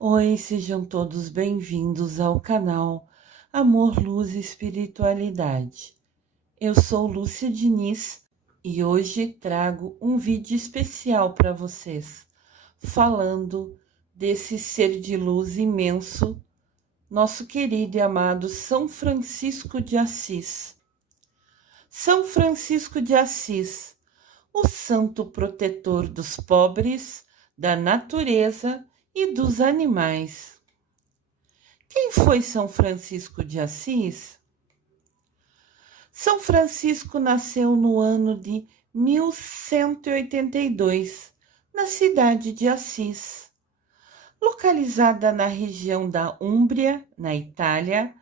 Oi, sejam todos bem-vindos ao canal Amor, Luz e Espiritualidade. Eu sou Lúcia Diniz e hoje trago um vídeo especial para vocês, falando desse ser de luz imenso, nosso querido e amado São Francisco de Assis. São Francisco de Assis, o santo protetor dos pobres, da natureza e dos animais. Quem foi São Francisco de Assis? São Francisco nasceu no ano de 1182, na cidade de Assis. Localizada na região da Úmbria, na Itália,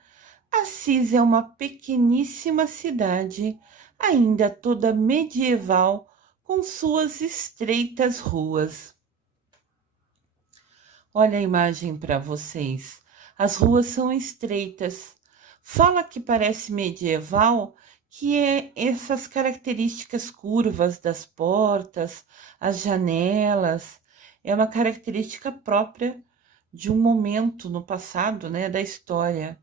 Assis é uma pequeníssima cidade, ainda toda medieval, com suas estreitas ruas. Olha a imagem para vocês. As ruas são estreitas. Fala que parece medieval, que é essas características curvas das portas, as janelas. É uma característica própria de um momento no passado, né, da história,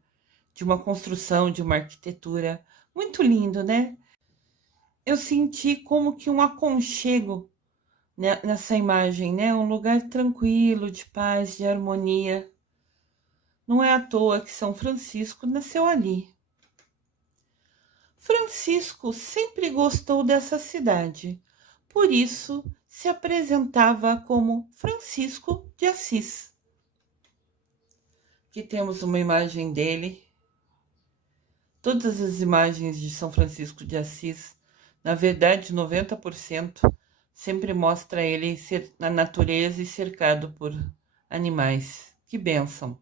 de uma construção, de uma arquitetura. Muito lindo, né? Eu senti como que um aconchego nessa imagem, né? Um lugar tranquilo, de paz, de harmonia. Não é à toa que São Francisco nasceu ali. Francisco sempre gostou dessa cidade, por isso se apresentava como Francisco de Assis. Aqui temos uma imagem dele. Todas as imagens de São Francisco de Assis, na verdade 90%, sempre mostra ele na natureza e cercado por animais. Que bênção!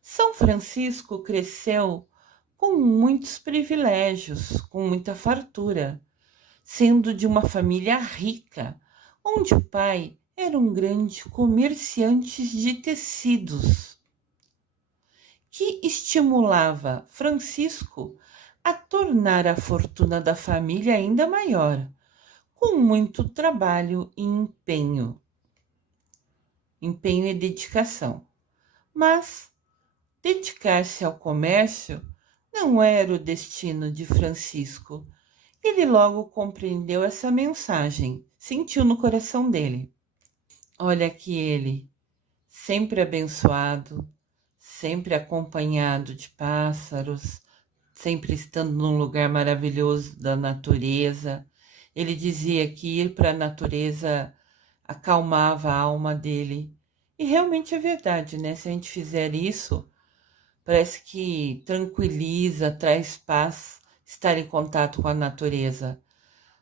São Francisco cresceu com muitos privilégios, com muita fartura, sendo de uma família rica, onde o pai era um grande comerciante de tecidos, que estimulava Francisco a tornar a fortuna da família ainda maior, com muito trabalho e empenho. Empenho e dedicação. Mas dedicar-se ao comércio não era o destino de Francisco. Ele logo compreendeu essa mensagem, sentiu no coração dele. Olha aqui ele, sempre abençoado, sempre acompanhado de pássaros, sempre estando num lugar maravilhoso da natureza. Ele dizia que ir para a natureza acalmava a alma dele. E realmente é verdade, né? Se a gente fizer isso, parece que tranquiliza, traz paz estar em contato com a natureza.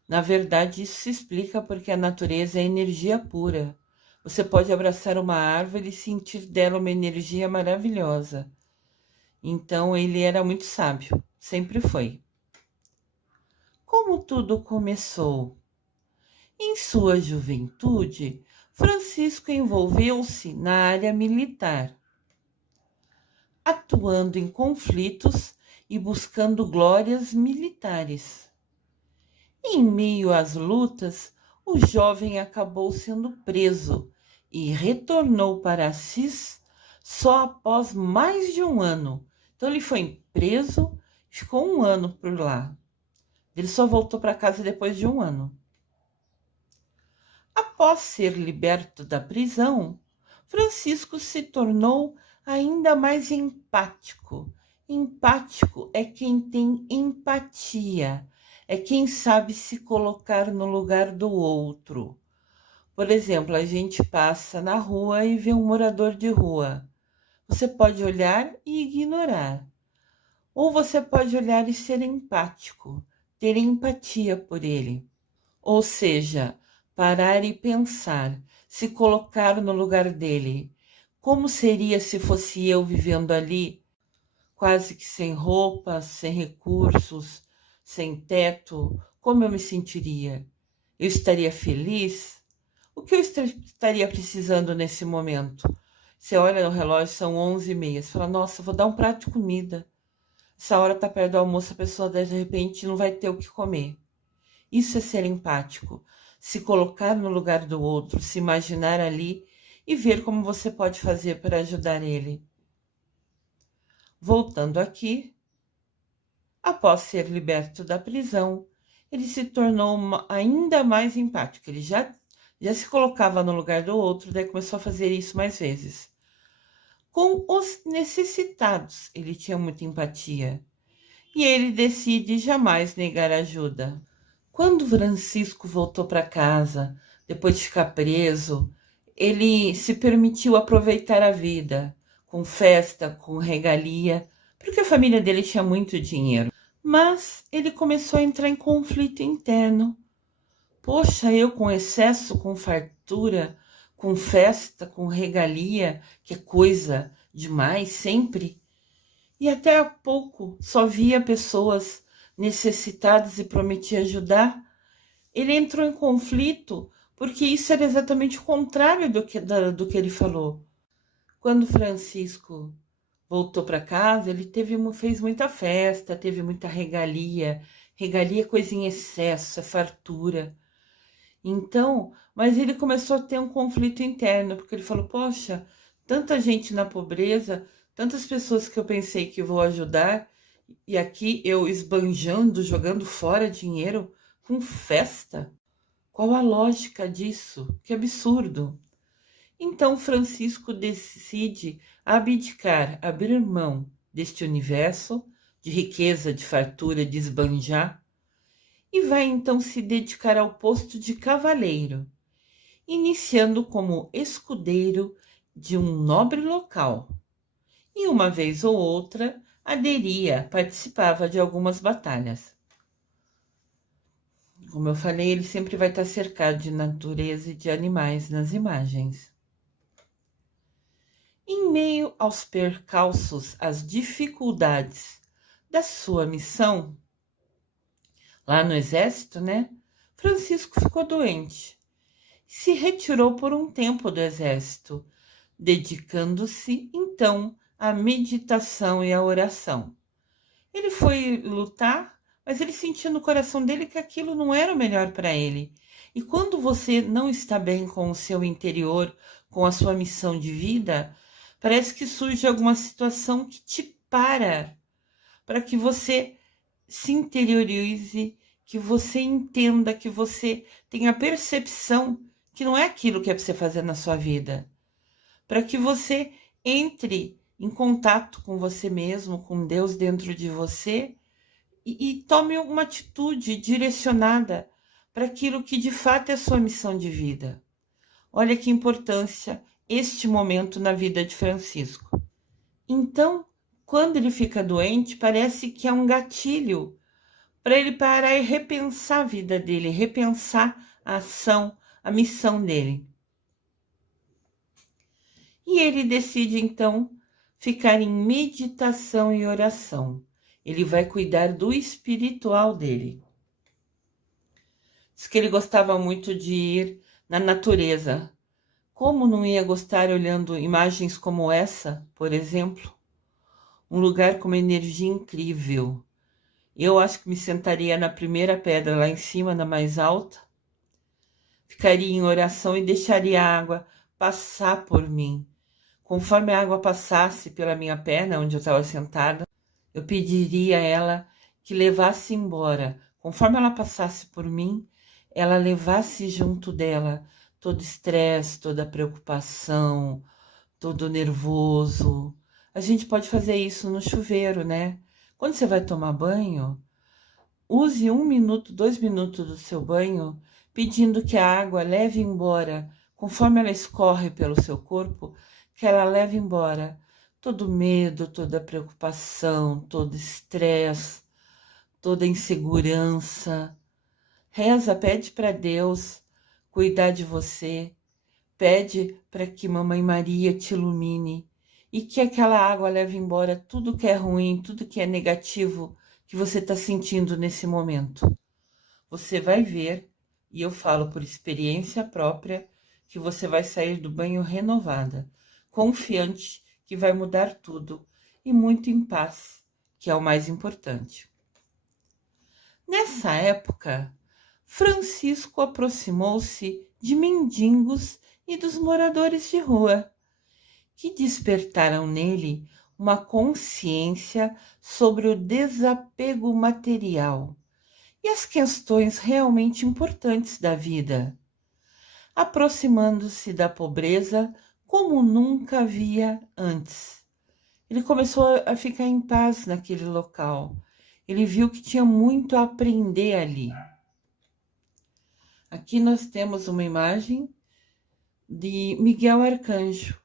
Na verdade, isso se explica porque a natureza é energia pura. Você pode abraçar uma árvore e sentir dela uma energia maravilhosa. Então, ele era muito sábio, sempre foi. Como tudo começou? Em sua juventude, Francisco envolveu-se na área militar, atuando em conflitos e buscando glórias militares. Em meio às lutas, o jovem acabou sendo preso e retornou para Assis só após mais de um ano. Então ele foi preso e ficou um ano por lá. Ele só voltou para casa depois de um ano. Após ser liberto da prisão, Francisco se tornou ainda mais empático. Empático é quem tem empatia, é quem sabe se colocar no lugar do outro. Por exemplo, a gente passa na rua e vê um morador de rua. Você pode olhar e ignorar. Ou você pode olhar e ser empático, ter empatia por ele. Ou seja, parar e pensar, se colocar no lugar dele. Como seria se fosse eu vivendo ali, quase que sem roupa, sem recursos, sem teto? Como eu me sentiria? Eu estaria feliz? O que eu estaria precisando nesse momento? Você olha no relógio, são 11h30. Você fala, nossa, vou dar um prato de comida. Essa hora tá perto do almoço, a pessoa de repente não vai ter o que comer. Isso é ser empático. Se colocar no lugar do outro, se imaginar ali e ver como você pode fazer para ajudar ele. Voltando aqui, após ser liberto da prisão, ele se tornou ainda mais empático. Ele já se colocava no lugar do outro, daí começou a fazer isso mais vezes. Com os necessitados, ele tinha muita empatia. E ele decide jamais negar ajuda. Quando Francisco voltou para casa, depois de ficar preso, ele se permitiu aproveitar a vida, com festa, com regalia, porque a família dele tinha muito dinheiro. Mas ele começou a entrar em conflito interno. Poxa, eu com excesso, com fartura, com festa, com regalia, que é coisa demais sempre. E até há pouco só via pessoas necessitadas e prometia ajudar. Ele entrou em conflito porque isso era exatamente o contrário do que ele falou. Quando Francisco voltou para casa, ele fez muita festa, teve muita regalia. Regalia é coisa em excesso, é fartura. Então, mas ele começou a ter um conflito interno, porque ele falou, poxa, tanta gente na pobreza, tantas pessoas que eu pensei que vou ajudar, e aqui eu esbanjando, jogando fora dinheiro com festa. Qual a lógica disso? Que absurdo! Então Francisco decide abdicar, abrir mão deste universo de riqueza, de fartura, de esbanjar, e vai então se dedicar ao posto de cavaleiro, iniciando como escudeiro de um nobre local. E uma vez ou outra aderia, participava de algumas batalhas. Como eu falei, ele sempre vai estar cercado de natureza e de animais nas imagens. Em meio aos percalços, às dificuldades da sua missão, lá no exército, né? Francisco ficou doente. Se retirou por um tempo do exército, dedicando-se então à meditação e à oração. Ele foi lutar, mas ele sentia no coração dele que aquilo não era o melhor para ele. E quando você não está bem com o seu interior, com a sua missão de vida, parece que surge alguma situação que te para que você se interiorize, que você entenda, que você tenha a percepção que não é aquilo que é para você fazer na sua vida. Para que você entre em contato com você mesmo, com Deus dentro de você e tome uma atitude direcionada para aquilo que de fato é a sua missão de vida. Olha que importância este momento na vida de Francisco. Então, quando ele fica doente, parece que é um gatilho para ele parar e repensar a vida dele, repensar a ação, a missão dele. E ele decide, então, ficar em meditação e oração. Ele vai cuidar do espiritual dele. Diz que ele gostava muito de ir na natureza. Como não ia gostar olhando imagens como essa, por exemplo? Um lugar com uma energia incrível. Eu acho que me sentaria na primeira pedra lá em cima, na mais alta. Ficaria em oração e deixaria a água passar por mim. Conforme a água passasse pela minha perna, onde eu estava sentada, eu pediria a ela que levasse embora. Conforme ela passasse por mim, ela levasse junto dela todo estresse, toda preocupação, todo nervoso. A gente pode fazer isso no chuveiro, né? Quando você vai tomar banho, use 1 minuto, 2 minutos do seu banho, pedindo que a água leve embora, conforme ela escorre pelo seu corpo, que ela leve embora todo medo, toda preocupação, todo estresse, toda insegurança. Reza, pede para Deus cuidar de você, pede para que Mamãe Maria te ilumine e que aquela água leve embora tudo que é ruim, tudo que é negativo que você está sentindo nesse momento. Você vai ver, e eu falo por experiência própria, que você vai sair do banho renovada, confiante que vai mudar tudo e muito em paz, que é o mais importante. Nessa época, Francisco aproximou-se de mendigos e dos moradores de rua, que despertaram nele uma consciência sobre o desapego material e as questões realmente importantes da vida, aproximando-se da pobreza como nunca havia antes. Ele começou a ficar em paz naquele local. Ele viu que tinha muito a aprender ali. Aqui nós temos uma imagem de Miguel Arcanjo.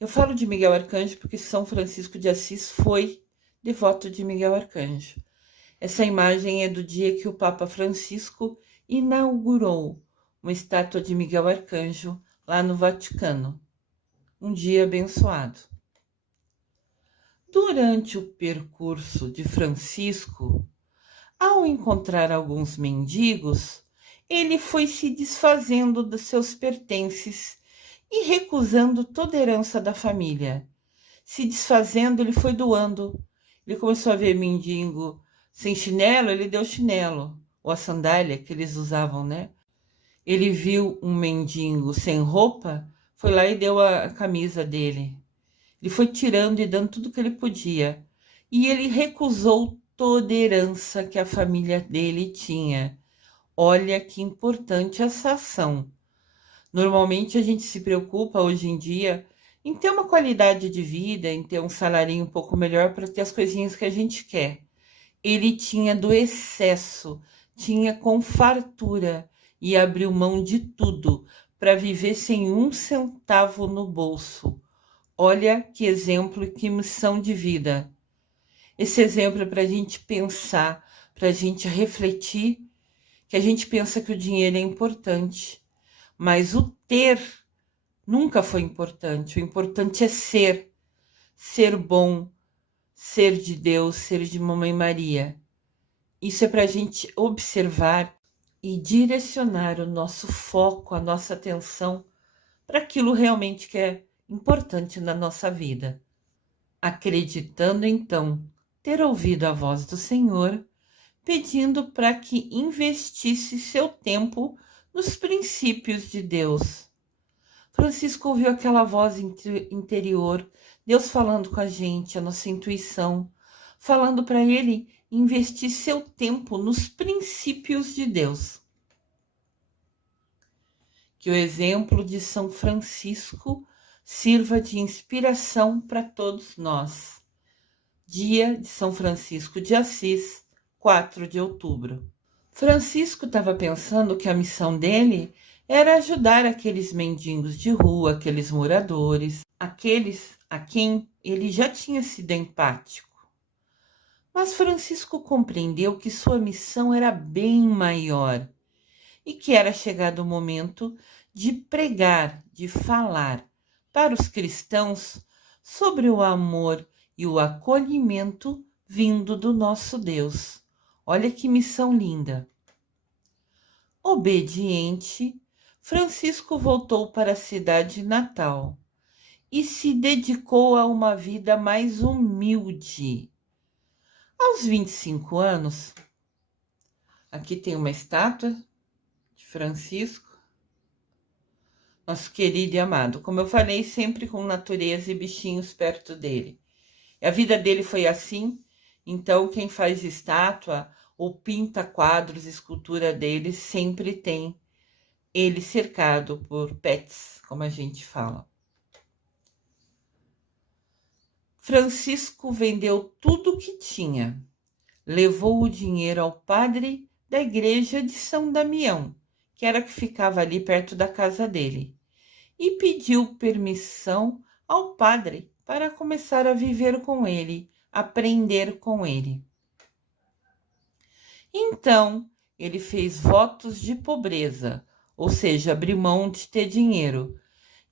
Eu falo de Miguel Arcanjo porque São Francisco de Assis foi devoto de Miguel Arcanjo. Essa imagem é do dia que o Papa Francisco inaugurou uma estátua de Miguel Arcanjo lá no Vaticano. Um dia abençoado. Durante o percurso de Francisco, ao encontrar alguns mendigos, ele foi se desfazendo dos seus pertences e recusando toda herança da família. Se desfazendo, ele foi doando. Ele começou a ver mendigo sem chinelo, ele deu chinelo, ou a sandália que eles usavam, né? Ele viu um mendigo sem roupa, foi lá e deu a camisa dele. Ele foi tirando e dando tudo que ele podia. E ele recusou toda herança que a família dele tinha. Olha que importante essa ação. Normalmente a gente se preocupa hoje em dia em ter uma qualidade de vida, em ter um salarinho um pouco melhor para ter as coisinhas que a gente quer. Ele tinha do excesso, tinha com fartura e abriu mão de tudo para viver sem um centavo no bolso. Olha que exemplo e que missão de vida. Esse exemplo é para a gente pensar, para a gente refletir, que a gente pensa que o dinheiro é importante, mas o ter nunca foi importante. O importante é ser bom, ser de Deus, ser de Mamãe Maria. Isso é para a gente observar e direcionar o nosso foco, a nossa atenção para aquilo realmente que é importante na nossa vida. Acreditando então ter ouvido a voz do Senhor, pedindo para que investisse seu tempo nos princípios de Deus. Francisco ouviu aquela voz interior, Deus falando com a gente, a nossa intuição, falando para ele investir seu tempo nos princípios de Deus. Que o exemplo de São Francisco sirva de inspiração para todos nós. Dia de São Francisco de Assis, 4 de outubro. Francisco estava pensando que a missão dele era ajudar aqueles mendigos de rua, aqueles moradores, aqueles a quem ele já tinha sido empático. Mas Francisco compreendeu que sua missão era bem maior e que era chegado o momento de pregar, de falar para os cristãos sobre o amor e o acolhimento vindo do nosso Deus. Olha que missão linda. Obediente, Francisco voltou para a cidade natal e se dedicou a uma vida mais humilde. Aos 25 anos, aqui tem uma estátua de Francisco, nosso querido e amado. Como eu falei, sempre com natureza e bichinhos perto dele. A vida dele foi assim, então quem faz estátua ou pinta quadros, escultura dele, sempre tem ele cercado por pets, como a gente fala. Francisco vendeu tudo o que tinha, levou o dinheiro ao padre da igreja de São Damião, que era que ficava ali perto da casa dele, e pediu permissão ao padre para começar a viver com ele, aprender com ele. Então, ele fez votos de pobreza, ou seja, abriu mão de ter dinheiro,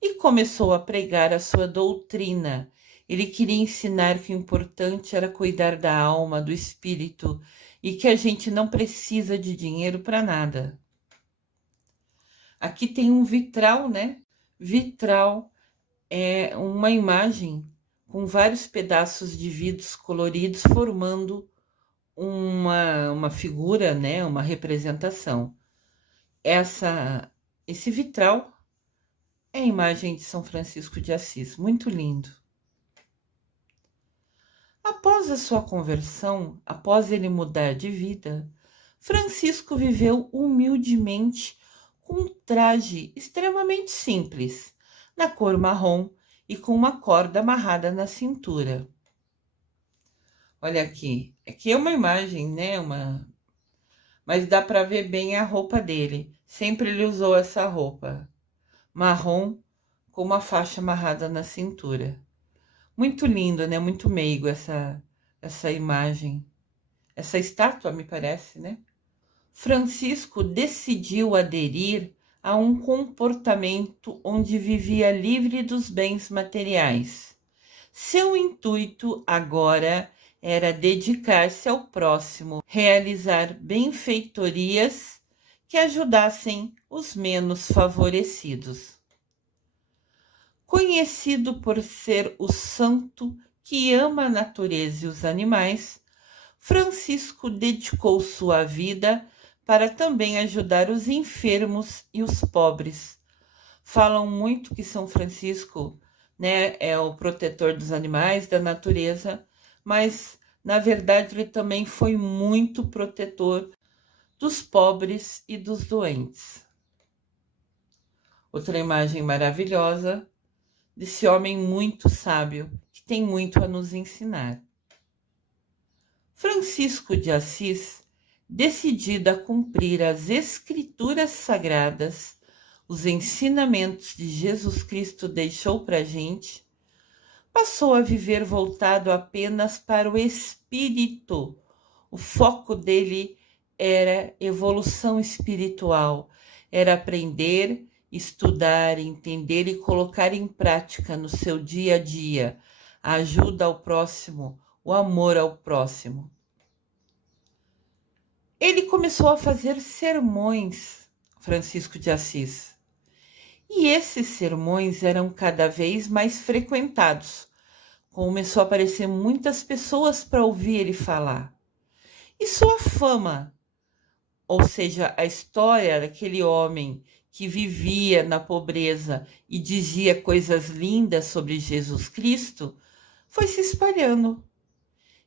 e começou a pregar a sua doutrina. Ele queria ensinar que o importante era cuidar da alma, do espírito, e que a gente não precisa de dinheiro para nada. Aqui tem um vitral, né? Vitral é uma imagem com vários pedaços de vidros coloridos formando uma figura, né? Uma representação. Esse vitral é a imagem de São Francisco de Assis, muito lindo. Após a sua conversão, após ele mudar de vida, Francisco viveu humildemente com um traje extremamente simples, na cor marrom e com uma corda amarrada na cintura. Olha aqui é uma imagem, né? Mas dá para ver bem a roupa dele. Sempre ele usou essa roupa marrom com uma faixa amarrada na cintura. Muito lindo, né? Muito meigo essa imagem. Essa estátua, me parece, né? Francisco decidiu aderir a um comportamento onde vivia livre dos bens materiais. Seu intuito agora era dedicar-se ao próximo, realizar benfeitorias que ajudassem os menos favorecidos. Conhecido por ser o santo que ama a natureza e os animais, Francisco dedicou sua vida para também ajudar os enfermos e os pobres. Falam muito que São Francisco, né, é o protetor dos animais, da natureza, mas na verdade ele também foi muito protetor dos pobres e dos doentes. Outra imagem maravilhosa desse homem muito sábio, que tem muito a nos ensinar. Francisco de Assis, decidido a cumprir as Escrituras Sagradas, os ensinamentos de Jesus Cristo deixou para a gente, passou a viver voltado apenas para o espírito. O foco dele era evolução espiritual, era aprender, estudar, entender e colocar em prática no seu dia a dia a ajuda ao próximo, o amor ao próximo. Ele começou a fazer sermões, Francisco de Assis, e esses sermões eram cada vez mais frequentados. Começou a aparecer muitas pessoas para ouvir ele falar. E sua fama, ou seja, a história daquele homem que vivia na pobreza e dizia coisas lindas sobre Jesus Cristo, foi se espalhando.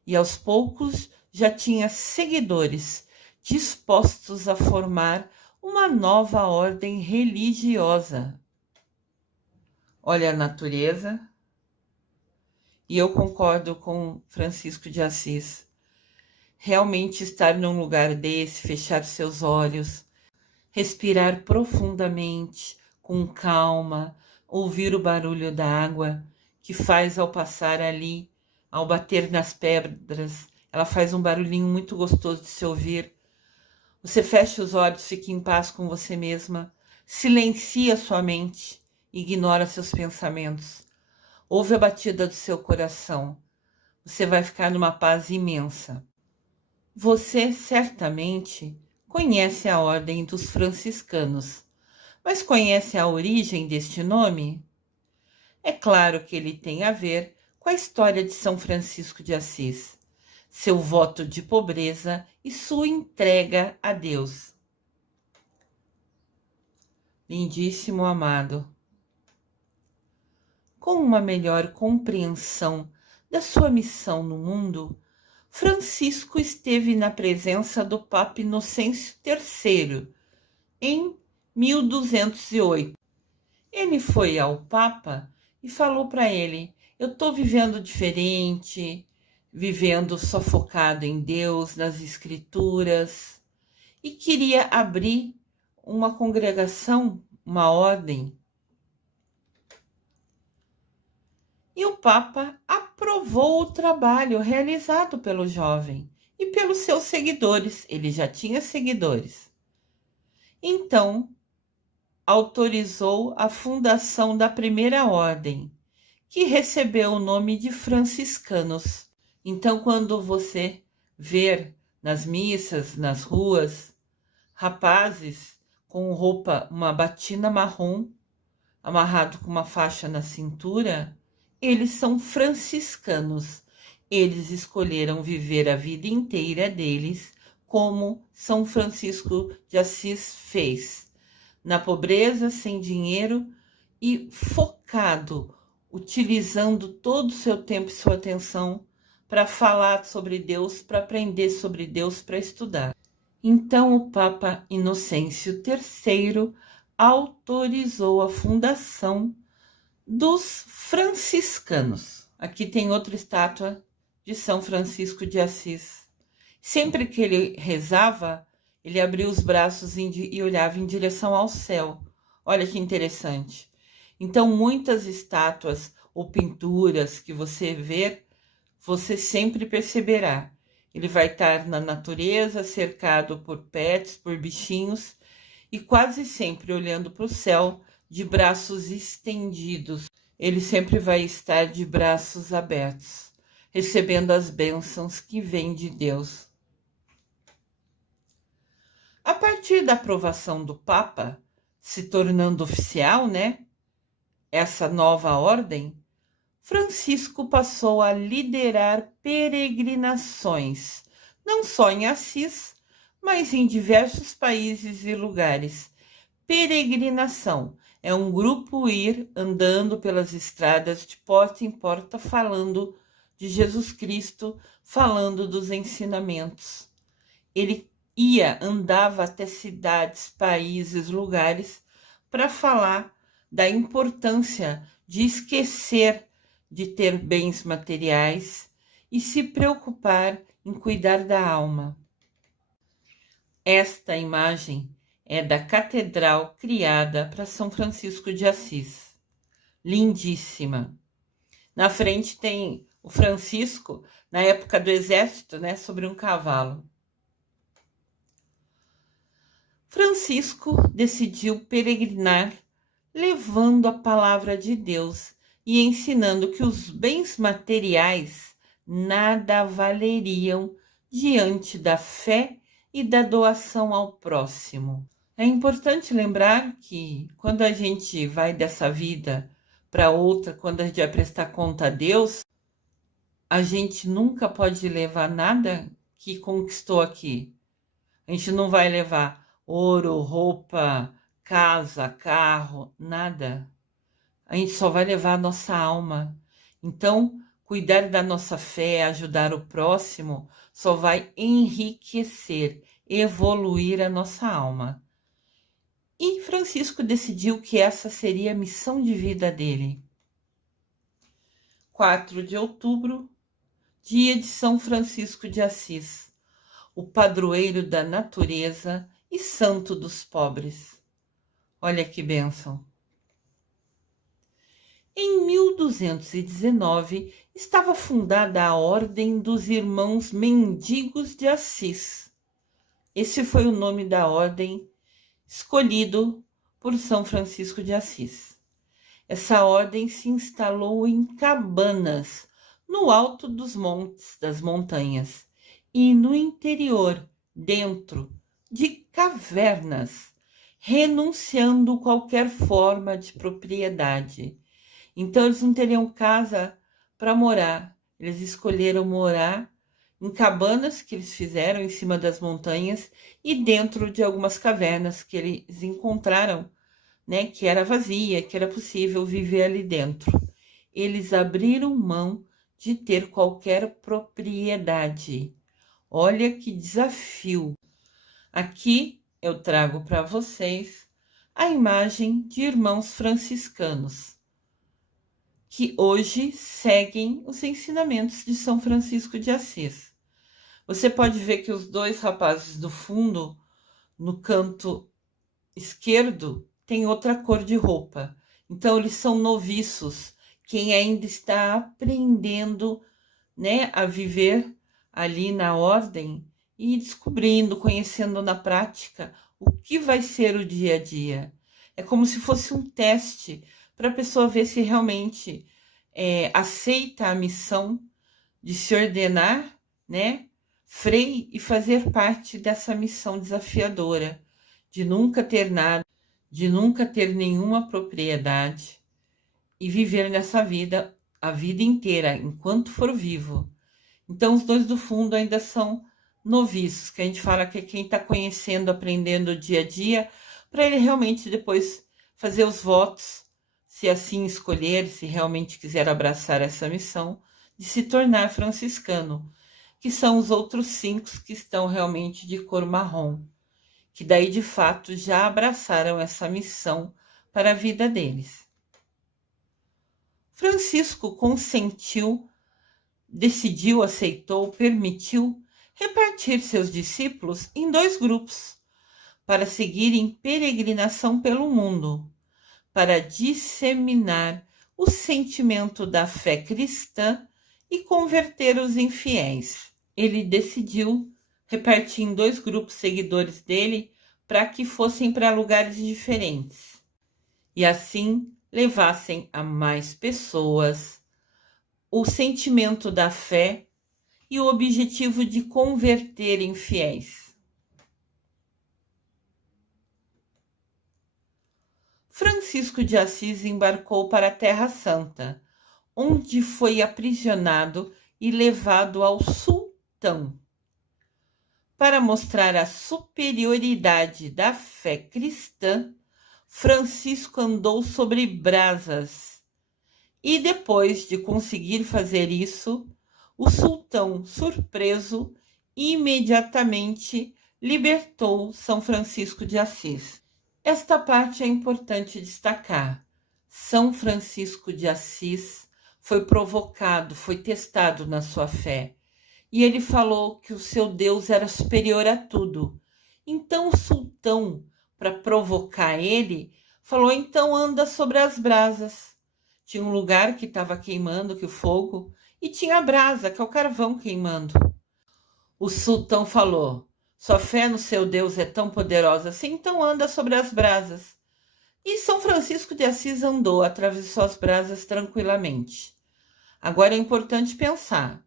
E aos poucos já tinha seguidores dispostos a formar uma nova ordem religiosa. Olha a natureza. E eu concordo com Francisco de Assis. Realmente estar num lugar desse, fechar seus olhos, respirar profundamente, com calma, ouvir o barulho da água que faz ao passar ali, ao bater nas pedras, ela faz um barulhinho muito gostoso de se ouvir. Você fecha os olhos, fica em paz com você mesma, silencia sua mente, ignora seus pensamentos, ouve a batida do seu coração. Você vai ficar numa paz imensa. Você certamente conhece a ordem dos franciscanos, mas conhece a origem deste nome? É claro que ele tem a ver com a história de São Francisco de Assis, seu voto de pobreza e sua entrega a Deus. Lindíssimo amado, com uma melhor compreensão da sua missão no mundo, Francisco esteve na presença do Papa Inocêncio III em 1208. Ele foi ao Papa e falou para ele: eu estou vivendo diferente, vivendo só focado em Deus, nas Escrituras, e queria abrir uma congregação, uma ordem. E o Papa aprovou o trabalho realizado pelo jovem e pelos seus seguidores. Ele já tinha seguidores. Então, autorizou a fundação da primeira ordem, que recebeu o nome de franciscanos. Então, quando você ver nas missas, nas ruas, rapazes com roupa, uma batina marrom, amarrado com uma faixa na cintura, eles são franciscanos. Eles escolheram viver a vida inteira deles como São Francisco de Assis fez, na pobreza, sem dinheiro e focado, utilizando todo o seu tempo e sua atenção para falar sobre Deus, para aprender sobre Deus, para estudar. Então, o Papa Inocêncio III autorizou a fundação dos franciscanos. Aqui tem outra estátua de São Francisco de Assis. Sempre que ele rezava, ele abria os braços e olhava em direção ao céu. Olha que interessante. Então, muitas estátuas ou pinturas que você vê, você sempre perceberá. Ele vai estar na natureza, cercado por pets, por bichinhos, e quase sempre olhando para o céu de braços estendidos. Ele sempre vai estar de braços abertos, recebendo as bênçãos que vêm de Deus. A partir da aprovação do Papa, se tornando oficial, essa nova ordem, Francisco passou a liderar peregrinações, não só em Assis, mas em diversos países e lugares. Peregrinação é um grupo ir andando pelas estradas de porta em porta, falando de Jesus Cristo, falando dos ensinamentos. Ele andava até cidades, países, lugares, para falar da importância de esquecer de ter bens materiais e se preocupar em cuidar da alma. Esta imagem é da catedral criada para São Francisco de Assis. Lindíssima. Na frente tem o Francisco, na época do exército, sobre um cavalo. Francisco decidiu peregrinar, levando a palavra de Deus e ensinando que os bens materiais nada valeriam diante da fé e da doação ao próximo. É importante lembrar que quando a gente vai dessa vida para outra, quando a gente vai prestar conta a Deus, a gente nunca pode levar nada que conquistou aqui. A gente não vai levar ouro, roupa, casa, carro, nada. A gente só vai levar a nossa alma. Então, cuidar da nossa fé, ajudar o próximo, só vai enriquecer, evoluir a nossa alma. E Francisco decidiu que essa seria a missão de vida dele. 4 de outubro, dia de São Francisco de Assis, o padroeiro da natureza e santo dos pobres. Olha que bênção! Em 1219, estava fundada a Ordem dos Irmãos Mendigos de Assis. Esse foi o nome da ordem escolhido por São Francisco de Assis. Essa ordem se instalou em cabanas, no alto dos montes, das montanhas, e no interior, dentro de cavernas, renunciando qualquer forma de propriedade. Então, eles não teriam casa para morar. Eles escolheram morar em cabanas que eles fizeram em cima das montanhas e dentro de algumas cavernas que eles encontraram, que era vazia, que era possível viver ali dentro. Eles abriram mão de ter qualquer propriedade. Olha que desafio! Aqui eu trago para vocês a imagem de irmãos franciscanos, que hoje seguem os ensinamentos de São Francisco de Assis. Você pode ver que os dois rapazes do fundo, no canto esquerdo, têm outra cor de roupa. Então, eles são noviços, quem ainda está aprendendo, a viver ali na ordem e descobrindo, conhecendo na prática o que vai ser o dia a dia. É como se fosse um teste para a pessoa ver se realmente aceita a missão de se ordenar, frei e fazer parte dessa missão desafiadora, de nunca ter nada, de nunca ter nenhuma propriedade e viver nessa vida a vida inteira, enquanto for vivo. Então, os dois do fundo ainda são noviços, que a gente fala que é quem está conhecendo, aprendendo o dia a dia, para ele realmente depois fazer os votos, se assim escolher, se realmente quiser abraçar essa missão, de se tornar franciscano, que são os outros 5 que estão realmente de cor marrom, que daí de fato já abraçaram essa missão para a vida deles. Francisco consentiu, decidiu, aceitou, permitiu repartir seus discípulos em 2 grupos, para seguirem peregrinação pelo mundo, para disseminar o sentimento da fé cristã e converter os infiéis. Ele decidiu repartir em 2 grupos seguidores dele para que fossem para lugares diferentes e assim levassem a mais pessoas o sentimento da fé e o objetivo de converter infiéis. Francisco de Assis embarcou para a Terra Santa, onde foi aprisionado e levado ao sultão. Para mostrar a superioridade da fé cristã, Francisco andou sobre brasas. E depois de conseguir fazer isso, o sultão, surpreso, imediatamente libertou São Francisco de Assis. Esta parte é importante destacar. São Francisco de Assis foi provocado, foi testado na sua fé. E ele falou que o seu Deus era superior a tudo. Então o sultão, para provocar ele, falou: então anda sobre as brasas. Tinha um lugar que estava queimando, que o fogo, e tinha a brasa, que é o carvão queimando. O sultão falou: sua fé no seu Deus é tão poderosa assim, então anda sobre as brasas. E São Francisco de Assis andou, atravessou as brasas tranquilamente. Agora é importante pensar.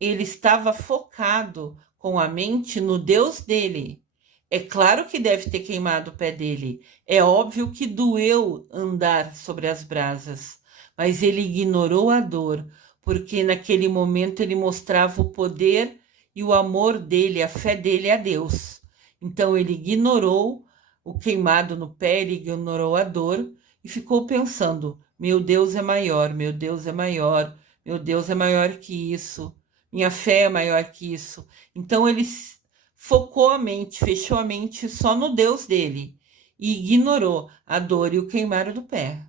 Ele estava focado com a mente no Deus dele. É claro que deve ter queimado o pé dele. É óbvio que doeu andar sobre as brasas. Mas ele ignorou a dor, porque naquele momento ele mostrava o poder e o amor dele, a fé dele a Deus. Então ele ignorou o queimado no pé, ele ignorou a dor e ficou pensando: meu Deus é maior, meu Deus é maior, meu Deus é maior que isso. Minha fé é maior que isso. Então ele focou a mente, fechou a mente só no Deus dele e ignorou a dor e o queimar do pé.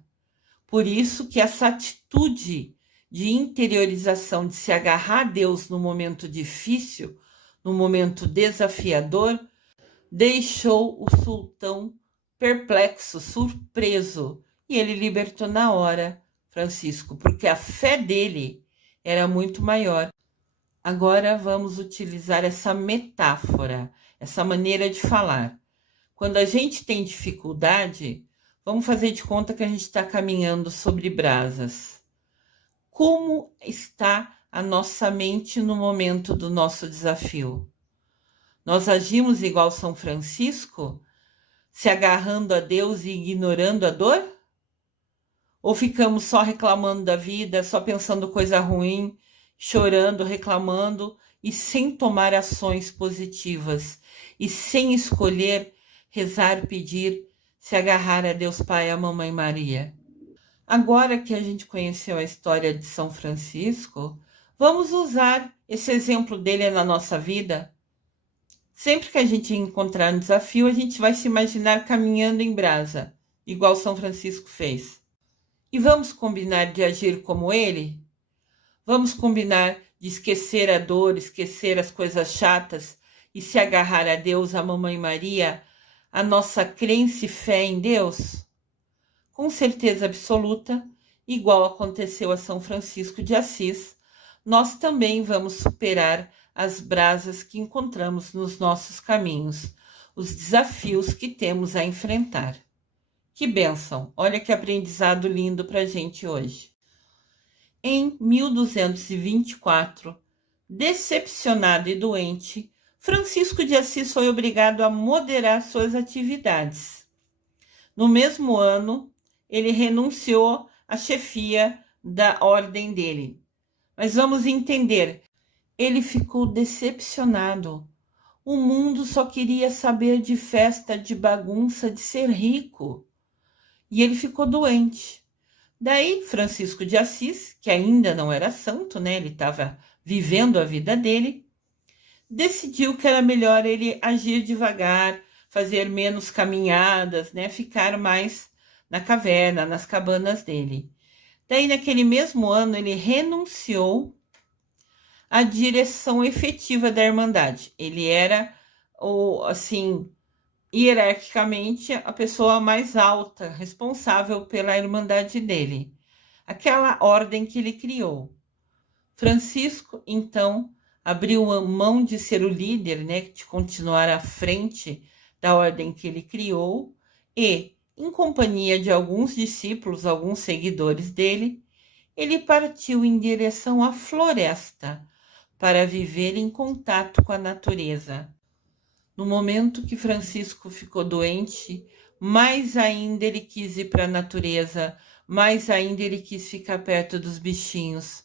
Por isso que essa atitude de interiorização, de se agarrar a Deus no momento difícil, no momento desafiador, deixou o sultão perplexo, surpreso, e ele libertou na hora Francisco, porque a fé dele era muito maior. Agora vamos utilizar essa metáfora, essa maneira de falar. Quando a gente tem dificuldade, vamos fazer de conta que a gente está caminhando sobre brasas. Como está a nossa mente no momento do nosso desafio? Nós agimos igual São Francisco, se agarrando a Deus e ignorando a dor? Ou ficamos só reclamando da vida, só pensando coisa ruim, chorando, reclamando e sem tomar ações positivas e sem escolher rezar, pedir, se agarrar a Deus Pai e a Mamãe Maria? Agora que a gente conheceu a história de São Francisco, vamos usar esse exemplo dele na nossa vida. Sempre que a gente encontrar um desafio, a gente vai se imaginar caminhando em brasa, igual São Francisco fez. E vamos combinar de agir como ele? Vamos combinar de esquecer a dor, esquecer as coisas chatas e se agarrar a Deus, a Mamãe Maria, a nossa crença e fé em Deus? Com certeza absoluta, igual aconteceu a São Francisco de Assis, nós também vamos superar as brasas que encontramos nos nossos caminhos, os desafios que temos a enfrentar. Que bênção! Olha que aprendizado lindo para a gente hoje. Em 1224, decepcionado e doente, Francisco de Assis foi obrigado a moderar suas atividades. No mesmo ano, ele renunciou à chefia da ordem dele. Mas vamos entender, ele ficou decepcionado. O mundo só queria saber de festa, de bagunça, de ser rico. E ele ficou doente. Daí, Francisco de Assis, que ainda não era santo, né? Ele estava vivendo a vida dele, decidiu que era melhor ele agir devagar, fazer menos caminhadas, né? Ficar mais na caverna, nas cabanas dele. Daí, naquele mesmo ano, ele renunciou à direção efetiva da Irmandade. Ele era, assim, hierarquicamente, a pessoa mais alta, responsável pela Irmandade dele. Aquela ordem que ele criou. Francisco, então, abriu mão de ser o líder, né, de continuar à frente da ordem que ele criou e, em companhia de alguns discípulos, alguns seguidores dele, ele partiu em direção à floresta para viver em contato com a natureza. No momento que Francisco ficou doente, mais ainda ele quis ir para a natureza, mais ainda ele quis ficar perto dos bichinhos.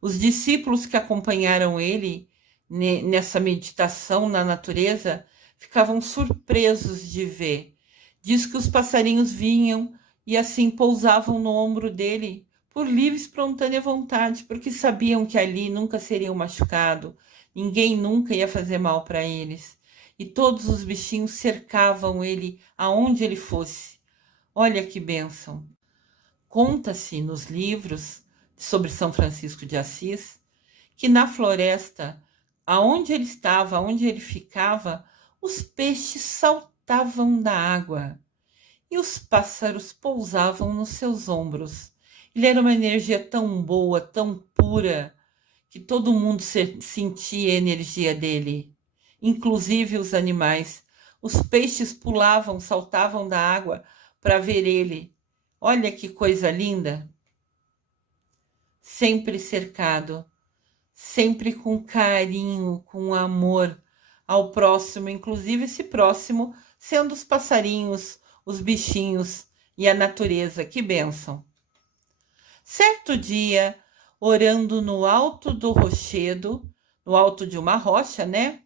Os discípulos que acompanharam ele nessa meditação na natureza ficavam surpresos de ver. Diz que os passarinhos vinham e assim pousavam no ombro dele por livre e espontânea vontade, porque sabiam que ali nunca seriam machucados, ninguém nunca ia fazer mal para eles. E todos os bichinhos cercavam ele aonde ele fosse. Olha que bênção! Conta-se nos livros sobre São Francisco de Assis que na floresta, aonde ele estava, aonde ele ficava, os peixes saltavam da água e os pássaros pousavam nos seus ombros. Ele era uma energia tão boa, tão pura, que todo mundo sentia a energia dele, inclusive os animais. Os peixes pulavam, saltavam da água para ver ele. Olha que coisa linda! Sempre cercado, sempre com carinho, com amor ao próximo, inclusive esse próximo sendo os passarinhos, os bichinhos e a natureza. Que bênção! Certo dia, orando no alto do rochedo, no alto de uma rocha, né?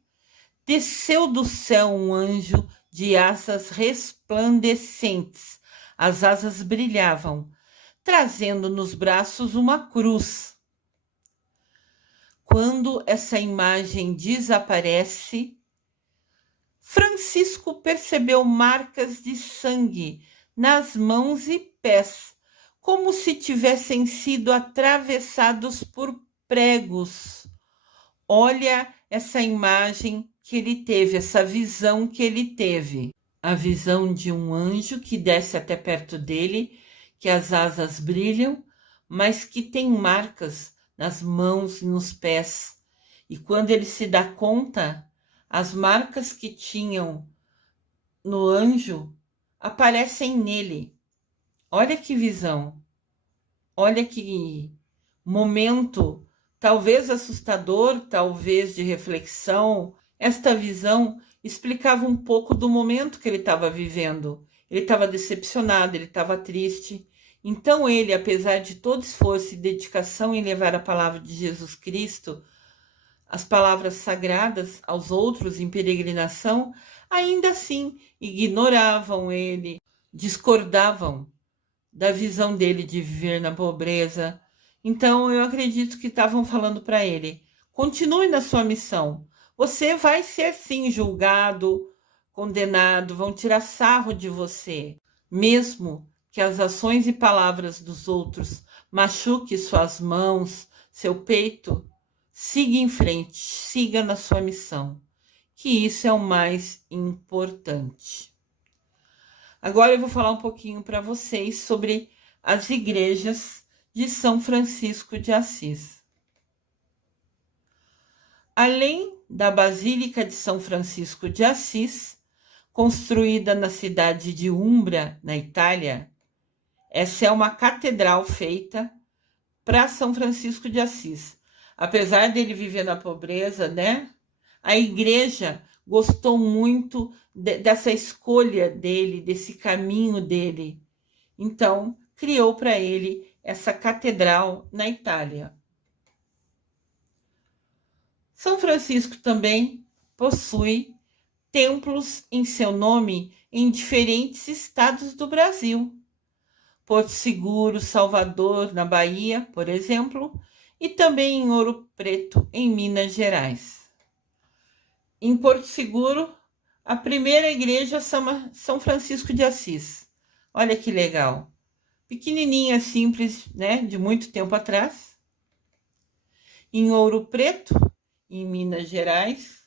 Desceu do céu um anjo de asas resplandecentes. As asas brilhavam, trazendo nos braços uma cruz. Quando essa imagem desaparece, Francisco percebeu marcas de sangue nas mãos e pés, como se tivessem sido atravessados por pregos. Olha essa imagem que ele teve, essa visão que ele teve. A visão de um anjo que desce até perto dele, que as asas brilham, mas que tem marcas nas mãos e nos pés. E quando ele se dá conta, as marcas que tinham no anjo aparecem nele. Olha que visão, olha que momento, talvez assustador, talvez de reflexão. Esta visão explicava um pouco do momento que ele estava vivendo. Ele estava decepcionado, ele estava triste. Então ele, apesar de todo esforço e dedicação em levar a palavra de Jesus Cristo, as palavras sagradas aos outros em peregrinação, ainda assim ignoravam ele, discordavam da visão dele de viver na pobreza. Então eu acredito que estavam falando para ele: continue na sua missão. Você vai ser sim julgado, condenado, vão tirar sarro de você, mesmo que as ações e palavras dos outros machuquem suas mãos, seu peito. Siga em frente, siga na sua missão, que isso é o mais importante. Agora eu vou falar um pouquinho para vocês sobre as igrejas de São Francisco de Assis. Além da Basílica de São Francisco de Assis, construída na cidade de Umbria, na Itália, essa é uma catedral feita para São Francisco de Assis. Apesar dele viver na pobreza, né? A igreja gostou muito dessa escolha dele, desse caminho dele. Então, criou para ele essa catedral na Itália. São Francisco também possui templos em seu nome em diferentes estados do Brasil, Porto Seguro, Salvador, na Bahia, por exemplo, e também em Ouro Preto, em Minas Gerais. Em Porto Seguro, a primeira igreja São Francisco de Assis. Olha que legal. Pequenininha, simples, né? De muito tempo atrás. Em Ouro Preto, em Minas Gerais.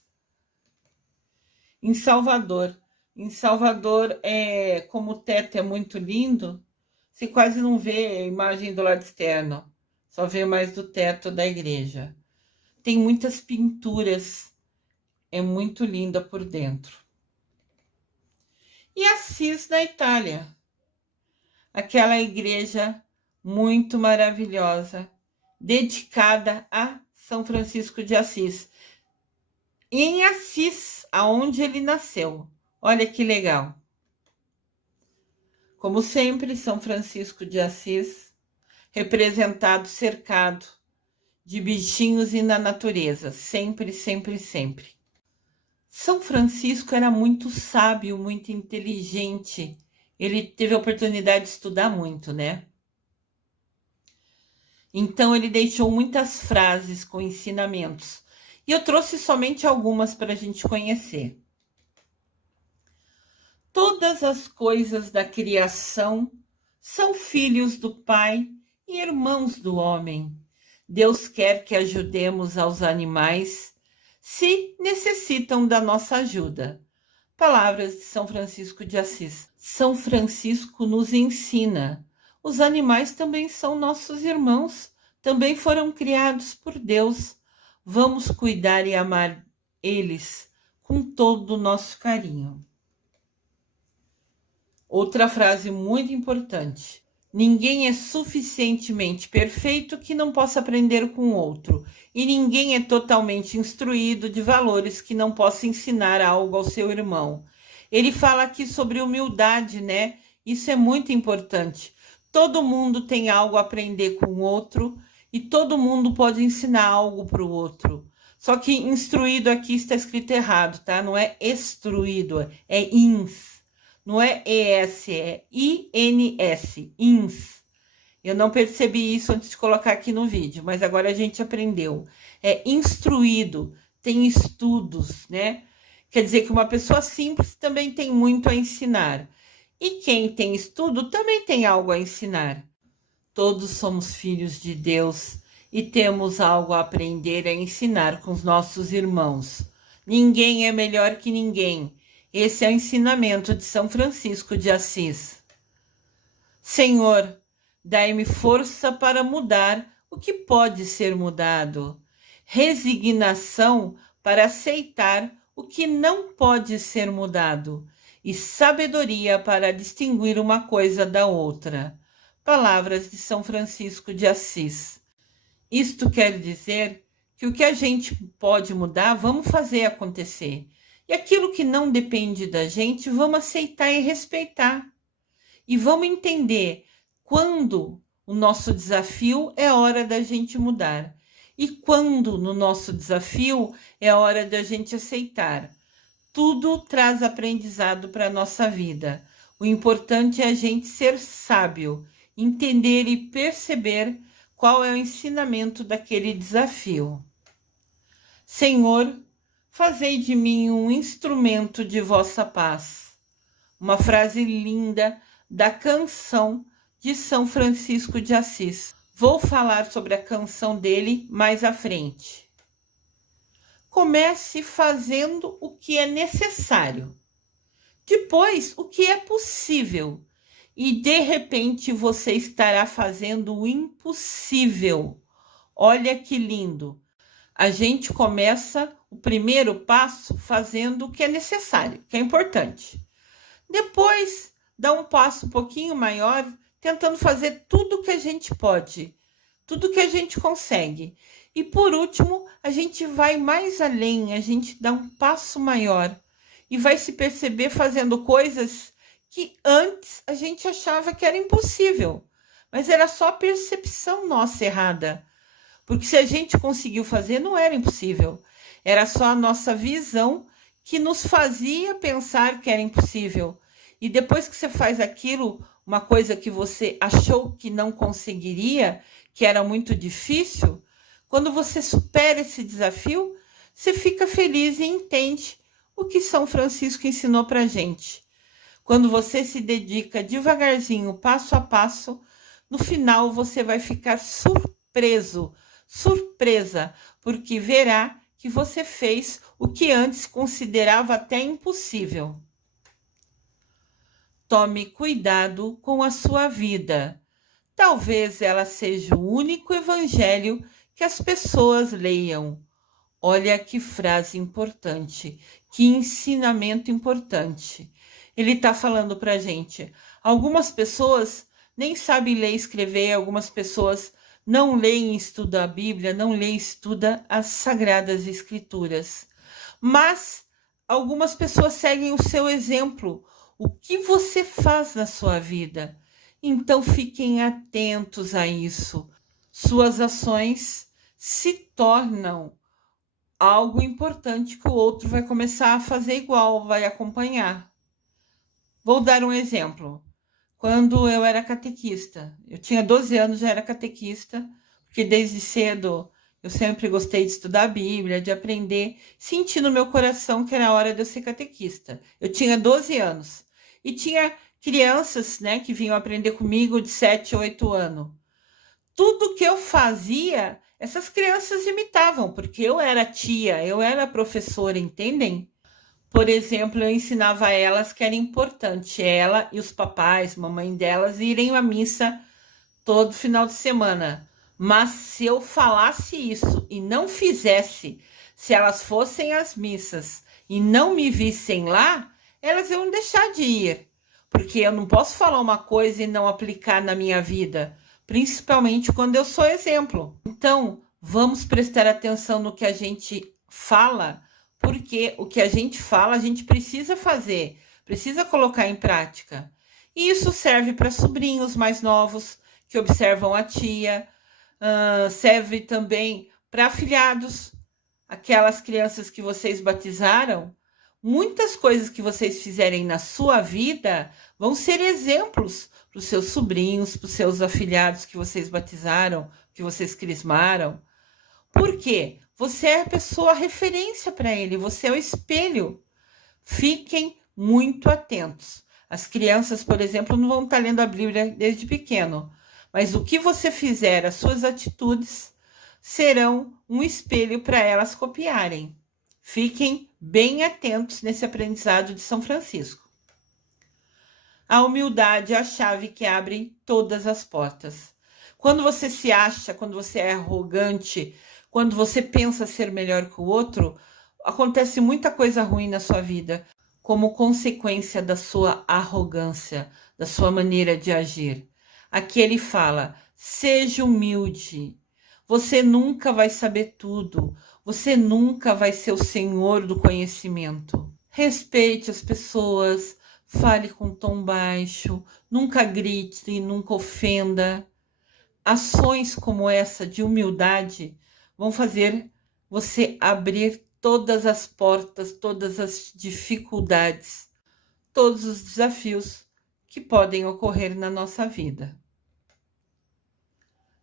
Em Salvador. Em Salvador, como o teto é muito lindo, você quase não vê a imagem do lado externo. Só vê mais do teto da igreja. Tem muitas pinturas. É muito linda por dentro. E Assis, na Itália. Aquela igreja muito maravilhosa, dedicada a São Francisco de Assis. E em Assis, aonde ele nasceu. Olha que legal. Como sempre, São Francisco de Assis, representado, cercado de bichinhos e na natureza. Sempre, sempre, sempre. São Francisco era muito sábio, muito inteligente. Ele teve a oportunidade de estudar muito, né? Então, ele deixou muitas frases com ensinamentos. E eu trouxe somente algumas para a gente conhecer. Todas as coisas da criação são filhos do Pai e irmãos do homem. Deus quer que ajudemos aos animais se necessitam da nossa ajuda. Palavras de São Francisco de Assis. São Francisco nos ensina. Os animais também são nossos irmãos, também foram criados por Deus. Vamos cuidar e amar eles com todo o nosso carinho. Outra frase muito importante. Ninguém é suficientemente perfeito que não possa aprender com outro, e ninguém é totalmente instruído de valores que não possa ensinar algo ao seu irmão. Ele fala aqui sobre humildade, né? Isso é muito importante. Todo mundo tem algo a aprender com o outro e todo mundo pode ensinar algo para o outro. Só que instruído aqui está escrito errado, tá? Não é extruído, é ins. Não é ES, é INS, ins. Eu não percebi isso antes de colocar aqui no vídeo, mas agora a gente aprendeu. É instruído, tem estudos, né? Quer dizer que uma pessoa simples também tem muito a ensinar. E quem tem estudo também tem algo a ensinar. Todos somos filhos de Deus e temos algo a aprender e a ensinar com os nossos irmãos. Ninguém é melhor que ninguém. Esse é o ensinamento de São Francisco de Assis. Senhor, dai-me força para mudar o que pode ser mudado, resignação para aceitar o que não pode ser mudado e sabedoria para distinguir uma coisa da outra. Palavras de São Francisco de Assis. Isto quer dizer que o que a gente pode mudar, vamos fazer acontecer. E aquilo que não depende da gente, vamos aceitar e respeitar. E vamos entender quando o nosso desafio é hora da gente mudar. E quando no nosso desafio é hora da gente aceitar. Tudo traz aprendizado para a nossa vida. O importante é a gente ser sábio, entender e perceber qual é o ensinamento daquele desafio. Senhor, fazei de mim um instrumento de vossa paz. Uma frase linda da canção de São Francisco de Assis. Vou falar sobre a canção dele mais à frente. Comece fazendo o que é necessário. Depois, o que é possível. E, de repente, você estará fazendo o impossível. Olha que lindo. A gente começa o primeiro passo fazendo o que é necessário, que é importante. Depois, dá um passo um pouquinho maior, tentando fazer tudo que a gente pode, tudo que a gente consegue. E, por último, a gente vai mais além, a gente dá um passo maior e vai se perceber fazendo coisas que antes a gente achava que era impossível, mas era só a percepção nossa errada. Porque se a gente conseguiu fazer, não era impossível. Era só a nossa visão que nos fazia pensar que era impossível. E depois que você faz aquilo uma coisa que você achou que não conseguiria, que era muito difícil, quando você supera esse desafio, você fica feliz e entende o que São Francisco ensinou para a gente. Quando você se dedica devagarzinho, passo a passo, no final você vai ficar surpreso, surpresa, porque verá que você fez o que antes considerava até impossível. Tome cuidado com a sua vida. Talvez ela seja o único evangelho que as pessoas leiam. Olha que frase importante, que ensinamento importante. Ele está falando para a gente. Algumas pessoas nem sabem ler e escrever, algumas pessoas não leem e estudam a Bíblia, não leem e estudam as Sagradas Escrituras. Mas algumas pessoas seguem o seu exemplo. O que você faz na sua vida? Então fiquem atentos a isso. Suas ações se tornam algo importante que o outro vai começar a fazer igual, vai acompanhar. Vou dar um exemplo. Quando eu era catequista, eu tinha 12 anos, já era catequista, porque desde cedo eu sempre gostei de estudar a Bíblia, de aprender, senti no meu coração que era hora de eu ser catequista. Eu tinha 12 anos e tinha crianças, né, que vinham aprender comigo de 7, 8 anos. Tudo que eu fazia, essas crianças imitavam, porque eu era tia, eu era professora, entendem? Por exemplo, eu ensinava a elas que era importante ela e os papais, mamãe delas, irem à missa todo final de semana. Mas se eu falasse isso e não fizesse, se elas fossem às missas e não me vissem lá, elas iam deixar de ir. Porque eu não posso falar uma coisa e não aplicar na minha vida, principalmente quando eu sou exemplo. Então, vamos prestar atenção no que a gente fala, porque o que a gente fala, a gente precisa fazer, precisa colocar em prática. E isso serve para sobrinhos mais novos que observam a tia, serve também para afilhados, aquelas crianças que vocês batizaram. Muitas coisas que vocês fizerem na sua vida vão ser exemplos para os seus sobrinhos, para os seus afilhados que vocês batizaram, que vocês crismaram. Por quê? Você é a pessoa referência para ele, você é o espelho. Fiquem muito atentos. As crianças, por exemplo, não vão estar lendo a Bíblia desde pequeno, mas o que você fizer, as suas atitudes, serão um espelho para elas copiarem. Fiquem bem atentos nesse aprendizado de São Francisco. A humildade é a chave que abre todas as portas. Quando você se acha, quando você é arrogante, quando você pensa ser melhor que o outro, acontece muita coisa ruim na sua vida, como consequência da sua arrogância, da sua maneira de agir. Aqui ele fala: seja humilde. Você nunca vai saber tudo. Você nunca vai ser o senhor do conhecimento. Respeite as pessoas, fale com tom baixo, nunca grite, nunca ofenda. Ações como essa de humildade vão fazer você abrir todas as portas, todas as dificuldades, todos os desafios que podem ocorrer na nossa vida.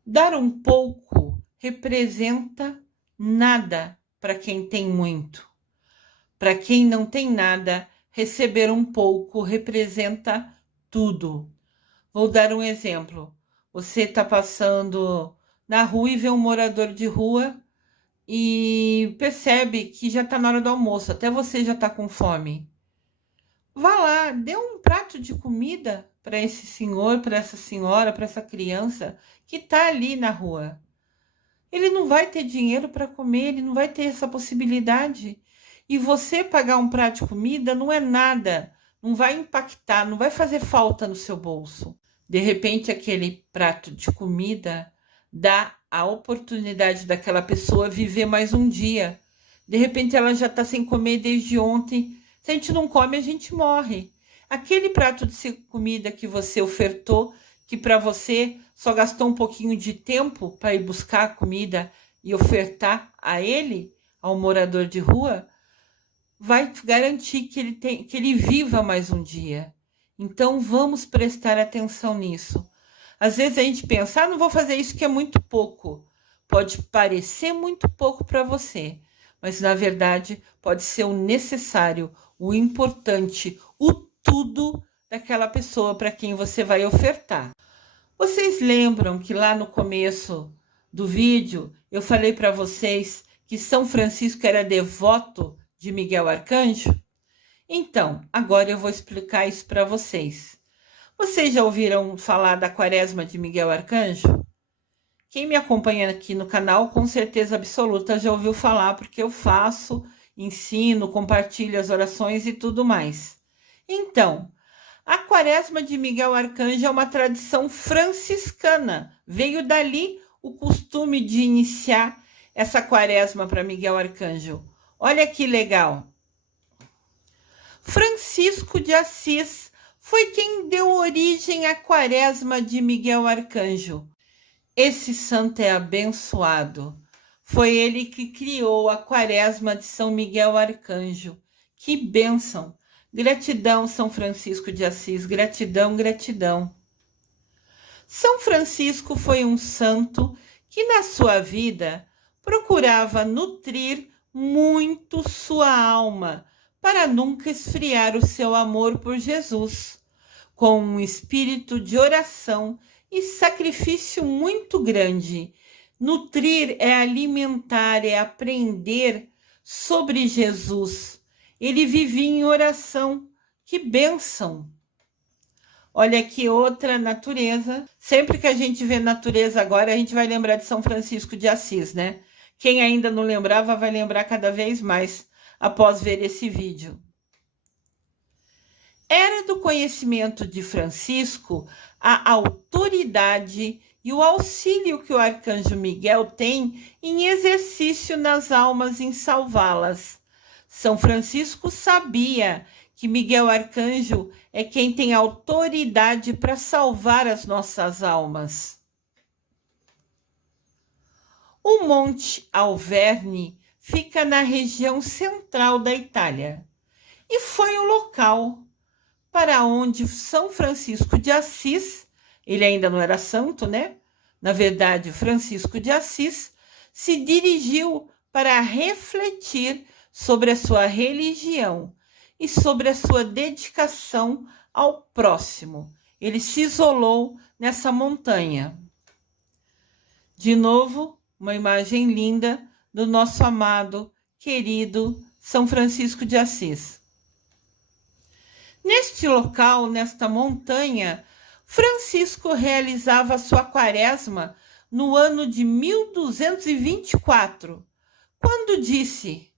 Dar um pouco representa nada para quem tem muito. Para quem não tem nada, receber um pouco representa tudo. Vou dar um exemplo. Você está passando na rua e vê um morador de rua e percebe que já está na hora do almoço, até você já está com fome. Vá lá, dê um prato de comida para esse senhor, para essa senhora, para essa criança que está ali na rua. Ele não vai ter dinheiro para comer, ele não vai ter essa possibilidade. E você pagar um prato de comida não é nada, não vai impactar, não vai fazer falta no seu bolso. De repente, aquele prato de comida dá a oportunidade daquela pessoa viver mais um dia. De repente, ela já está sem comer desde ontem. Se a gente não come, a gente morre. Aquele prato de comida que você ofertou, que para você só gastou um pouquinho de tempo para ir buscar a comida e ofertar a ele, ao morador de rua, vai garantir que ele viva mais um dia. Então vamos prestar atenção nisso. Às vezes a gente pensa, não vou fazer isso que é muito pouco. Pode parecer muito pouco para você, mas na verdade pode ser o necessário, o importante, o tudo daquela pessoa para quem você vai ofertar. Vocês lembram que lá no começo do vídeo eu falei para vocês que São Francisco era devoto de Miguel Arcanjo? Então, agora eu vou explicar isso para vocês. Vocês já ouviram falar da Quaresma de Miguel Arcanjo? Quem me acompanha aqui no canal, com certeza absoluta, já ouviu falar, porque eu faço, ensino, compartilho as orações e tudo mais. Então, a Quaresma de Miguel Arcanjo é uma tradição franciscana. Veio dali o costume de iniciar essa Quaresma para Miguel Arcanjo. Olha que legal! Francisco de Assis foi quem deu origem à Quaresma de Miguel Arcanjo. Esse santo é abençoado. Foi ele que criou a Quaresma de São Miguel Arcanjo. Que bênção! Gratidão, São Francisco de Assis, gratidão, gratidão. São Francisco foi um santo que na sua vida procurava nutrir muito sua alma, para nunca esfriar o seu amor por Jesus, com um espírito de oração e sacrifício muito grande. Nutrir é alimentar, é aprender sobre Jesus. Ele vivia em oração. Que bênção! Olha aqui outra natureza. Sempre que a gente vê natureza agora, a gente vai lembrar de São Francisco de Assis, né? Quem ainda não lembrava vai lembrar cada vez mais após ver esse vídeo. Era do conhecimento de Francisco a autoridade e o auxílio que o arcanjo Miguel tem em exercício nas almas em salvá-las. São Francisco sabia que Miguel Arcanjo é quem tem autoridade para salvar as nossas almas. O Monte Alverne fica na região central da Itália e foi o local para onde São Francisco de Assis, ele ainda não era santo, né? Na verdade, Francisco de Assis se dirigiu para refletir sobre a sua religião e sobre a sua dedicação ao próximo. Ele se isolou nessa montanha. De novo, uma imagem linda do nosso amado, querido São Francisco de Assis. Neste local, nesta montanha, Francisco realizava sua quaresma no ano de 1224, quando disse: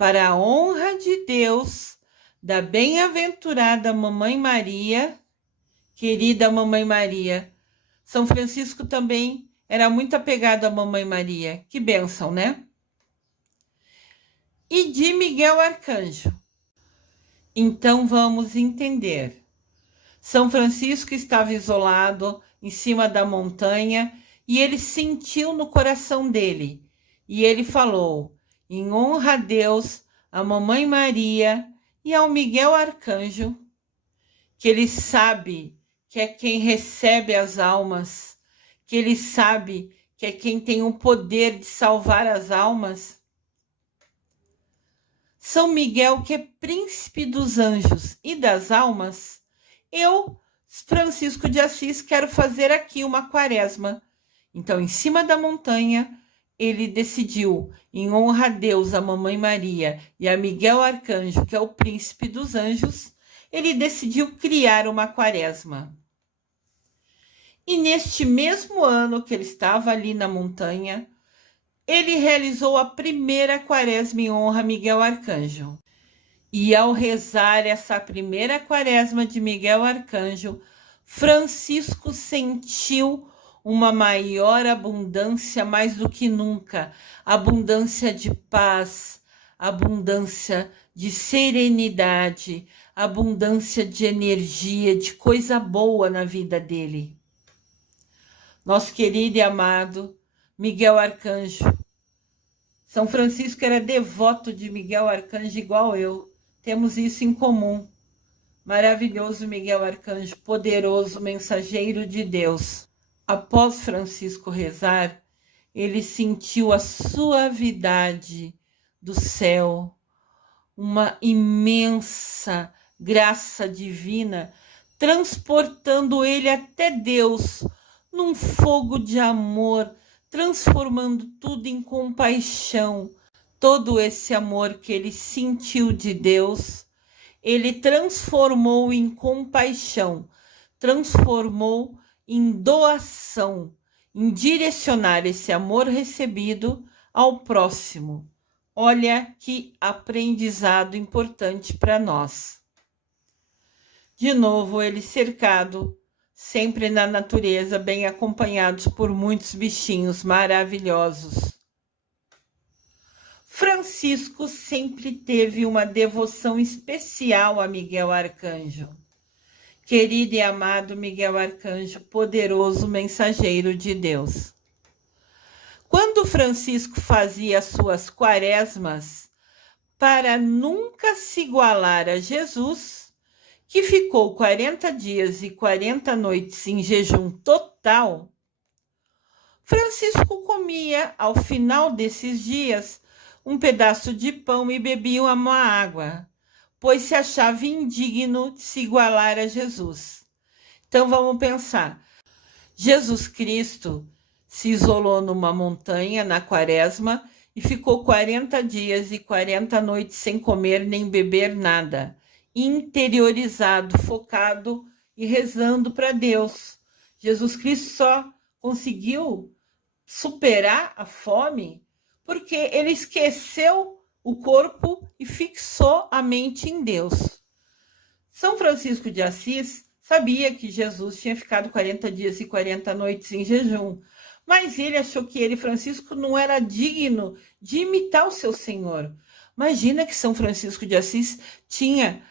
para a honra de Deus, da bem-aventurada Mamãe Maria, querida Mamãe Maria. São Francisco também era muito apegado à Mamãe Maria. Que bênção, né? E de Miguel Arcanjo. Então vamos entender. São Francisco estava isolado em cima da montanha e ele sentiu no coração dele. E ele falou: em honra a Deus, a Mamãe Maria e ao Miguel Arcanjo, que ele sabe que é quem recebe as almas, que ele sabe que é quem tem o poder de salvar as almas. São Miguel, que é príncipe dos anjos e das almas, eu, Francisco de Assis, quero fazer aqui uma quaresma. Então, em cima da montanha, ele decidiu, em honra a Deus, a Mamãe Maria e a Miguel Arcanjo, que é o príncipe dos anjos, ele decidiu criar uma quaresma. E neste mesmo ano que ele estava ali na montanha, ele realizou a primeira quaresma em honra a Miguel Arcanjo. E ao rezar essa primeira quaresma de Miguel Arcanjo, Francisco sentiu uma maior abundância, mais do que nunca, abundância de paz, abundância de serenidade, abundância de energia, de coisa boa na vida dele. Nosso querido e amado Miguel Arcanjo. São Francisco era devoto de Miguel Arcanjo igual eu. Temos isso em comum. Maravilhoso Miguel Arcanjo, poderoso mensageiro de Deus. Após Francisco rezar, ele sentiu a suavidade do céu, uma imensa graça divina, transportando ele até Deus, num fogo de amor, transformando tudo em compaixão. Todo esse amor que ele sentiu de Deus, ele transformou em compaixão, transformou em doação, em direcionar esse amor recebido ao próximo. Olha que aprendizado importante para nós. De novo, ele cercado, sempre na natureza, bem acompanhados por muitos bichinhos maravilhosos. Francisco sempre teve uma devoção especial a Miguel Arcanjo. Querido e amado Miguel Arcanjo, poderoso mensageiro de Deus. Quando Francisco fazia suas quaresmas, para nunca se igualar a Jesus, que ficou 40 dias e 40 noites em jejum total, Francisco comia, ao final desses dias, um pedaço de pão e bebia uma água, pois se achava indigno de se igualar a Jesus. Então vamos pensar. Jesus Cristo se isolou numa montanha na quaresma e ficou 40 dias e 40 noites sem comer nem beber nada, interiorizado, focado e rezando para Deus. Jesus Cristo só conseguiu superar a fome porque ele esqueceu o corpo e fixou a mente em Deus. São Francisco de Assis sabia que Jesus tinha ficado 40 dias e 40 noites em jejum, mas ele achou que ele, Francisco, não era digno de imitar o seu Senhor. Imagina que São Francisco de Assis tinha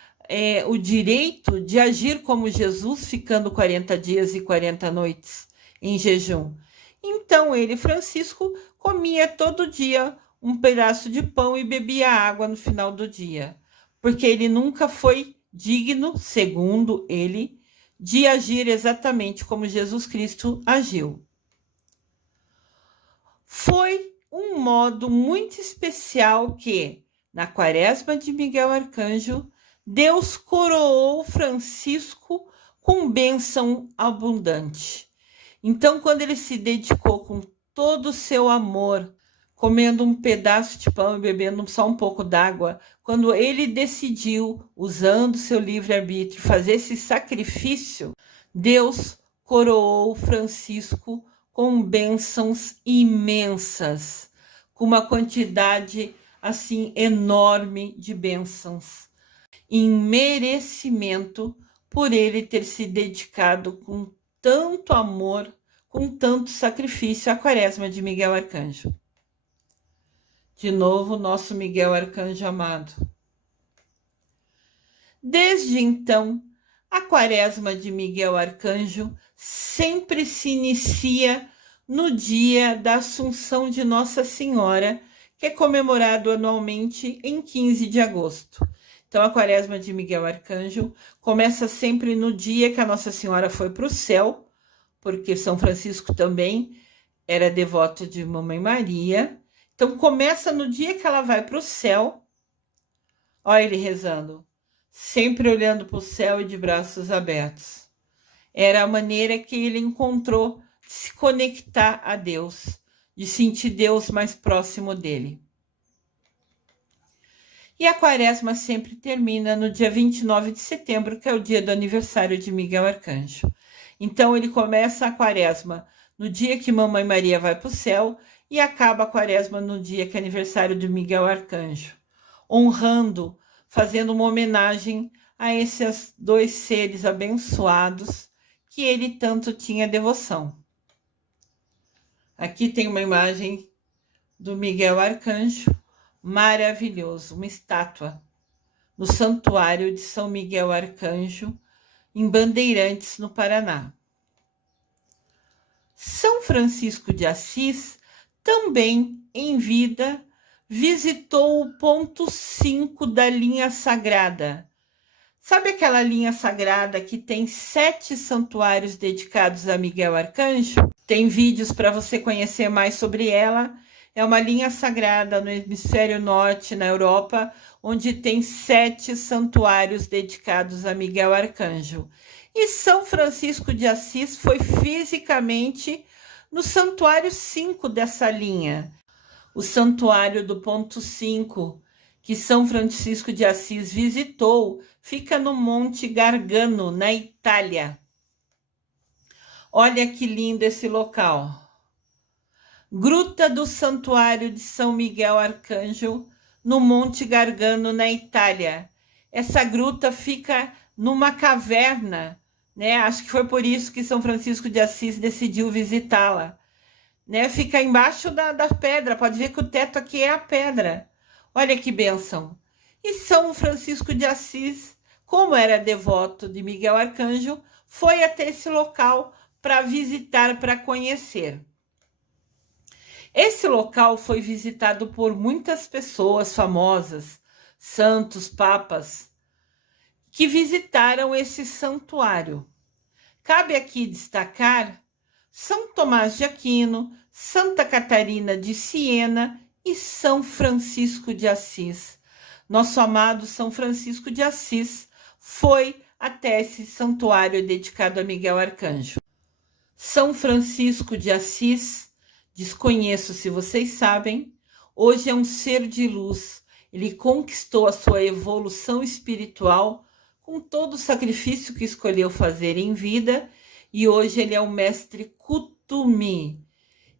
o direito de agir como Jesus, ficando 40 dias e 40 noites em jejum. Então ele, Francisco, comia todo dia um pedaço de pão e bebia água no final do dia, porque ele nunca foi digno, segundo ele, de agir exatamente como Jesus Cristo agiu. Foi um modo muito especial que, na quaresma de Miguel Arcanjo, Deus coroou Francisco com bênção abundante. Então, quando ele se dedicou com todo o seu amor, comendo um pedaço de pão e bebendo só um pouco d'água, quando ele decidiu, usando seu livre-arbítrio, fazer esse sacrifício, Deus coroou Francisco com bênçãos imensas, com uma quantidade assim enorme de bênçãos, em merecimento por ele ter se dedicado com tanto amor, com tanto sacrifício à quaresma de Miguel Arcanjo. De novo, nosso Miguel Arcanjo amado. Desde então, a quaresma de Miguel Arcanjo sempre se inicia no dia da Assunção de Nossa Senhora, que é comemorado anualmente em 15 de agosto. Então, a quaresma de Miguel Arcanjo começa sempre no dia que a Nossa Senhora foi para o céu, porque São Francisco também era devoto de Mamãe Maria. Então, começa no dia que ela vai para o céu. Olha ele rezando, sempre olhando para o céu e de braços abertos. Era a maneira que ele encontrou de se conectar a Deus, de sentir Deus mais próximo dele. E a quaresma sempre termina no dia 29 de setembro, que é o dia do aniversário de Miguel Arcanjo. Então, ele começa a quaresma no dia que Mamãe Maria vai para o céu e acaba a quaresma no dia que é aniversário de Miguel Arcanjo, honrando, fazendo uma homenagem a esses dois seres abençoados que ele tanto tinha devoção. Aqui tem uma imagem do Miguel Arcanjo, maravilhoso, uma estátua no Santuário de São Miguel Arcanjo, em Bandeirantes, no Paraná. São Francisco de Assis também, em vida, visitou o ponto 5 da linha sagrada, Sabe aquela linha sagrada que tem 7 santuários dedicados a Miguel Arcanjo? Tem vídeos para você conhecer mais sobre ela. É uma linha sagrada no hemisfério norte, na Europa, onde tem 7 santuários dedicados a Miguel Arcanjo. E São Francisco de Assis foi fisicamente no santuário 5 dessa linha. O santuário do ponto 5, que São Francisco de Assis visitou, fica no Monte Gargano, na Itália. Olha que lindo esse local. Gruta do Santuário de São Miguel Arcanjo, no Monte Gargano, na Itália. Essa gruta fica numa caverna, né? Acho que foi por isso que São Francisco de Assis decidiu visitá-la. Né? Fica embaixo da pedra, pode ver que o teto aqui é a pedra. Olha que bênção. E São Francisco de Assis, como era devoto de Miguel Arcanjo, foi até esse local para visitar, para conhecer. Esse local foi visitado por muitas pessoas famosas, santos, papas, que visitaram esse santuário. Cabe aqui destacar São Tomás de Aquino, Santa Catarina de Siena e São Francisco de Assis. Nosso amado São Francisco de Assis foi até esse santuário dedicado a Miguel Arcanjo. São Francisco de Assis, desconheço se vocês sabem, hoje é um ser de luz. Ele conquistou a sua evolução espiritual com todo o sacrifício que escolheu fazer em vida, e hoje ele é o mestre Kutumi.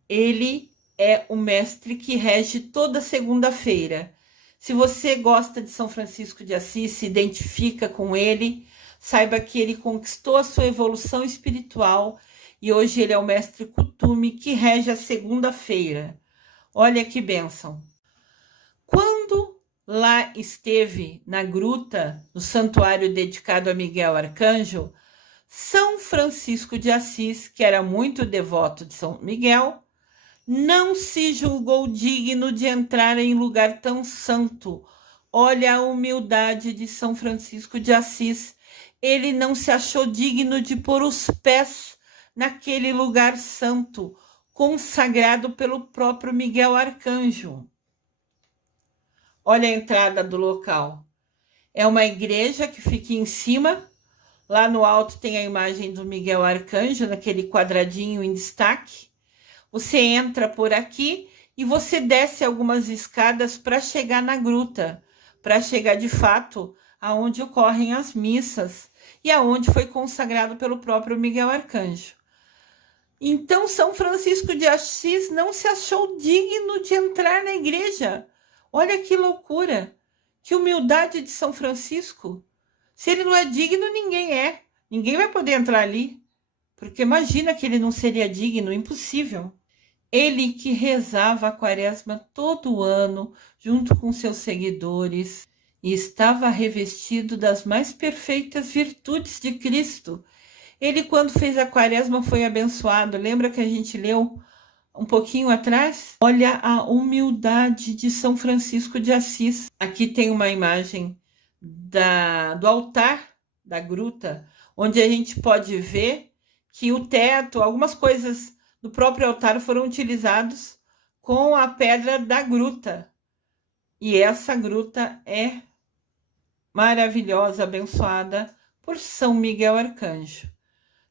Ele é o mestre que rege toda segunda-feira. Se você gosta de São Francisco de Assis, se identifica com ele, saiba que ele conquistou a sua evolução espiritual e hoje ele é o mestre Kutumi que rege a segunda-feira. Olha que bênção. Quando lá esteve na gruta, no santuário dedicado a Miguel Arcanjo, São Francisco de Assis, que era muito devoto de São Miguel, não se julgou digno de entrar em lugar tão santo. Olha a humildade de São Francisco de Assis. Ele não se achou digno de pôr os pés naquele lugar santo, consagrado pelo próprio Miguel Arcanjo. Olha a entrada do local. É uma igreja que fica em cima. Lá no alto tem a imagem do Miguel Arcanjo, naquele quadradinho em destaque. Você entra por aqui e você desce algumas escadas para chegar na gruta, para chegar de fato aonde ocorrem as missas e aonde foi consagrado pelo próprio Miguel Arcanjo. Então, São Francisco de Assis não se achou digno de entrar na igreja. Olha que loucura, que humildade de São Francisco. Se ele não é digno, ninguém é. Ninguém vai poder entrar ali. Porque imagina que ele não seria digno, impossível. Ele que rezava a quaresma todo ano, junto com seus seguidores, e estava revestido das mais perfeitas virtudes de Cristo. Ele, quando fez a quaresma, foi abençoado. Lembra que a gente leu um pouquinho atrás? Olha a humildade de São Francisco de Assis. Aqui tem uma imagem do altar da gruta, onde a gente pode ver que o teto, algumas coisas do próprio altar foram utilizados com a pedra da gruta. E essa gruta é maravilhosa, abençoada por São Miguel Arcanjo.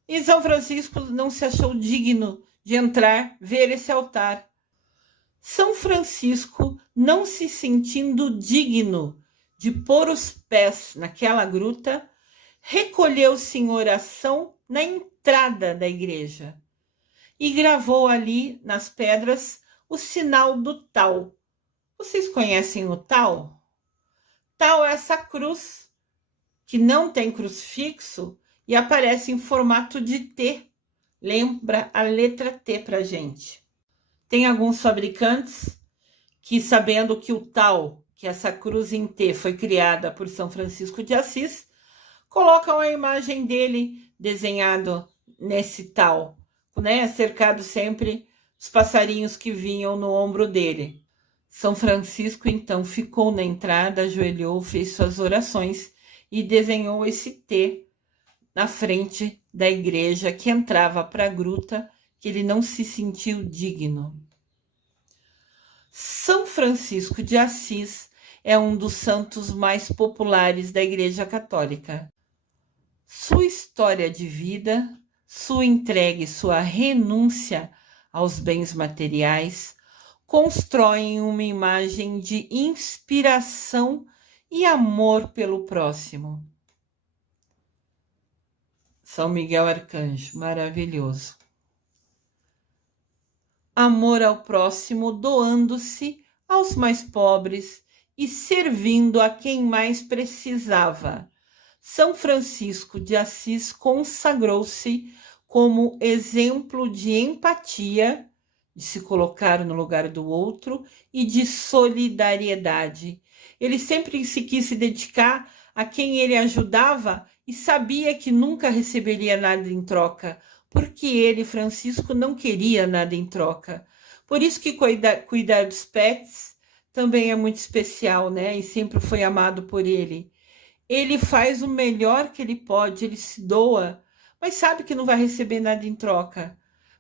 E São Francisco não se achou digno de entrar, ver esse altar. São Francisco, não se sentindo digno de pôr os pés naquela gruta, recolheu-se em oração na entrada da igreja e gravou ali nas pedras o sinal do tal. Vocês conhecem o tal? Tal é essa cruz que não tem crucifixo e aparece em formato de T. Lembra a letra T para gente. Tem alguns fabricantes que, sabendo que o tal, que essa cruz em T foi criada por São Francisco de Assis, colocam a imagem dele desenhado nesse tal, né? Cercado sempre os passarinhos que vinham no ombro dele. São Francisco, então, ficou na entrada, ajoelhou, fez suas orações e desenhou esse T na frente da igreja que entrava para a gruta, que ele não se sentiu digno. São Francisco de Assis é um dos santos mais populares da Igreja Católica. Sua história de vida, sua entrega e sua renúncia aos bens materiais constroem uma imagem de inspiração e amor pelo próximo. São Miguel Arcanjo, maravilhoso. Amor ao próximo, doando-se aos mais pobres e servindo a quem mais precisava. São Francisco de Assis consagrou-se como exemplo de empatia, de se colocar no lugar do outro e de solidariedade. Ele sempre se quis se dedicar a quem ele ajudava e sabia que nunca receberia nada em troca, porque ele, Francisco, não queria nada em troca. Por isso que cuidar dos pets também é muito especial, né? E sempre foi amado por ele. Ele faz o melhor que ele pode, ele se doa, mas sabe que não vai receber nada em troca.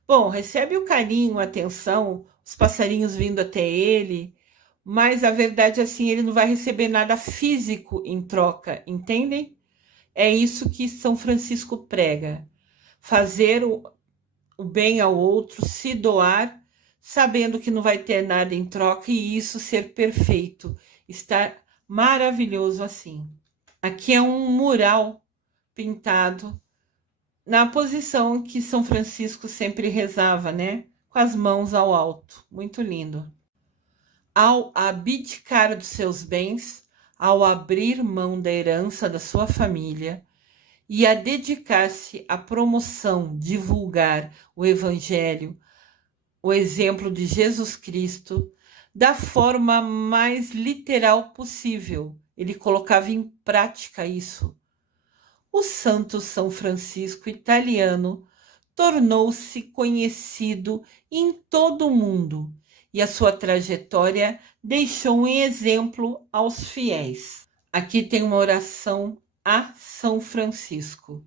Bom, recebe o carinho, a atenção, os passarinhos vindo até ele, mas a verdade é assim, ele não vai receber nada físico em troca, entendem? É isso que São Francisco prega. Fazer o bem ao outro, se doar, sabendo que não vai ter nada em troca e isso ser perfeito, estar maravilhoso assim. Aqui é um mural pintado na posição que São Francisco sempre rezava, né? Com as mãos ao alto. Muito lindo. Ao abdicar dos seus bens, ao abrir mão da herança da sua família e a dedicar-se à promoção, divulgar o Evangelho, o exemplo de Jesus Cristo, da forma mais literal possível. Ele colocava em prática isso. O santo São Francisco italiano tornou-se conhecido em todo o mundo e a sua trajetória deixou um exemplo aos fiéis. Aqui tem uma oração a São Francisco.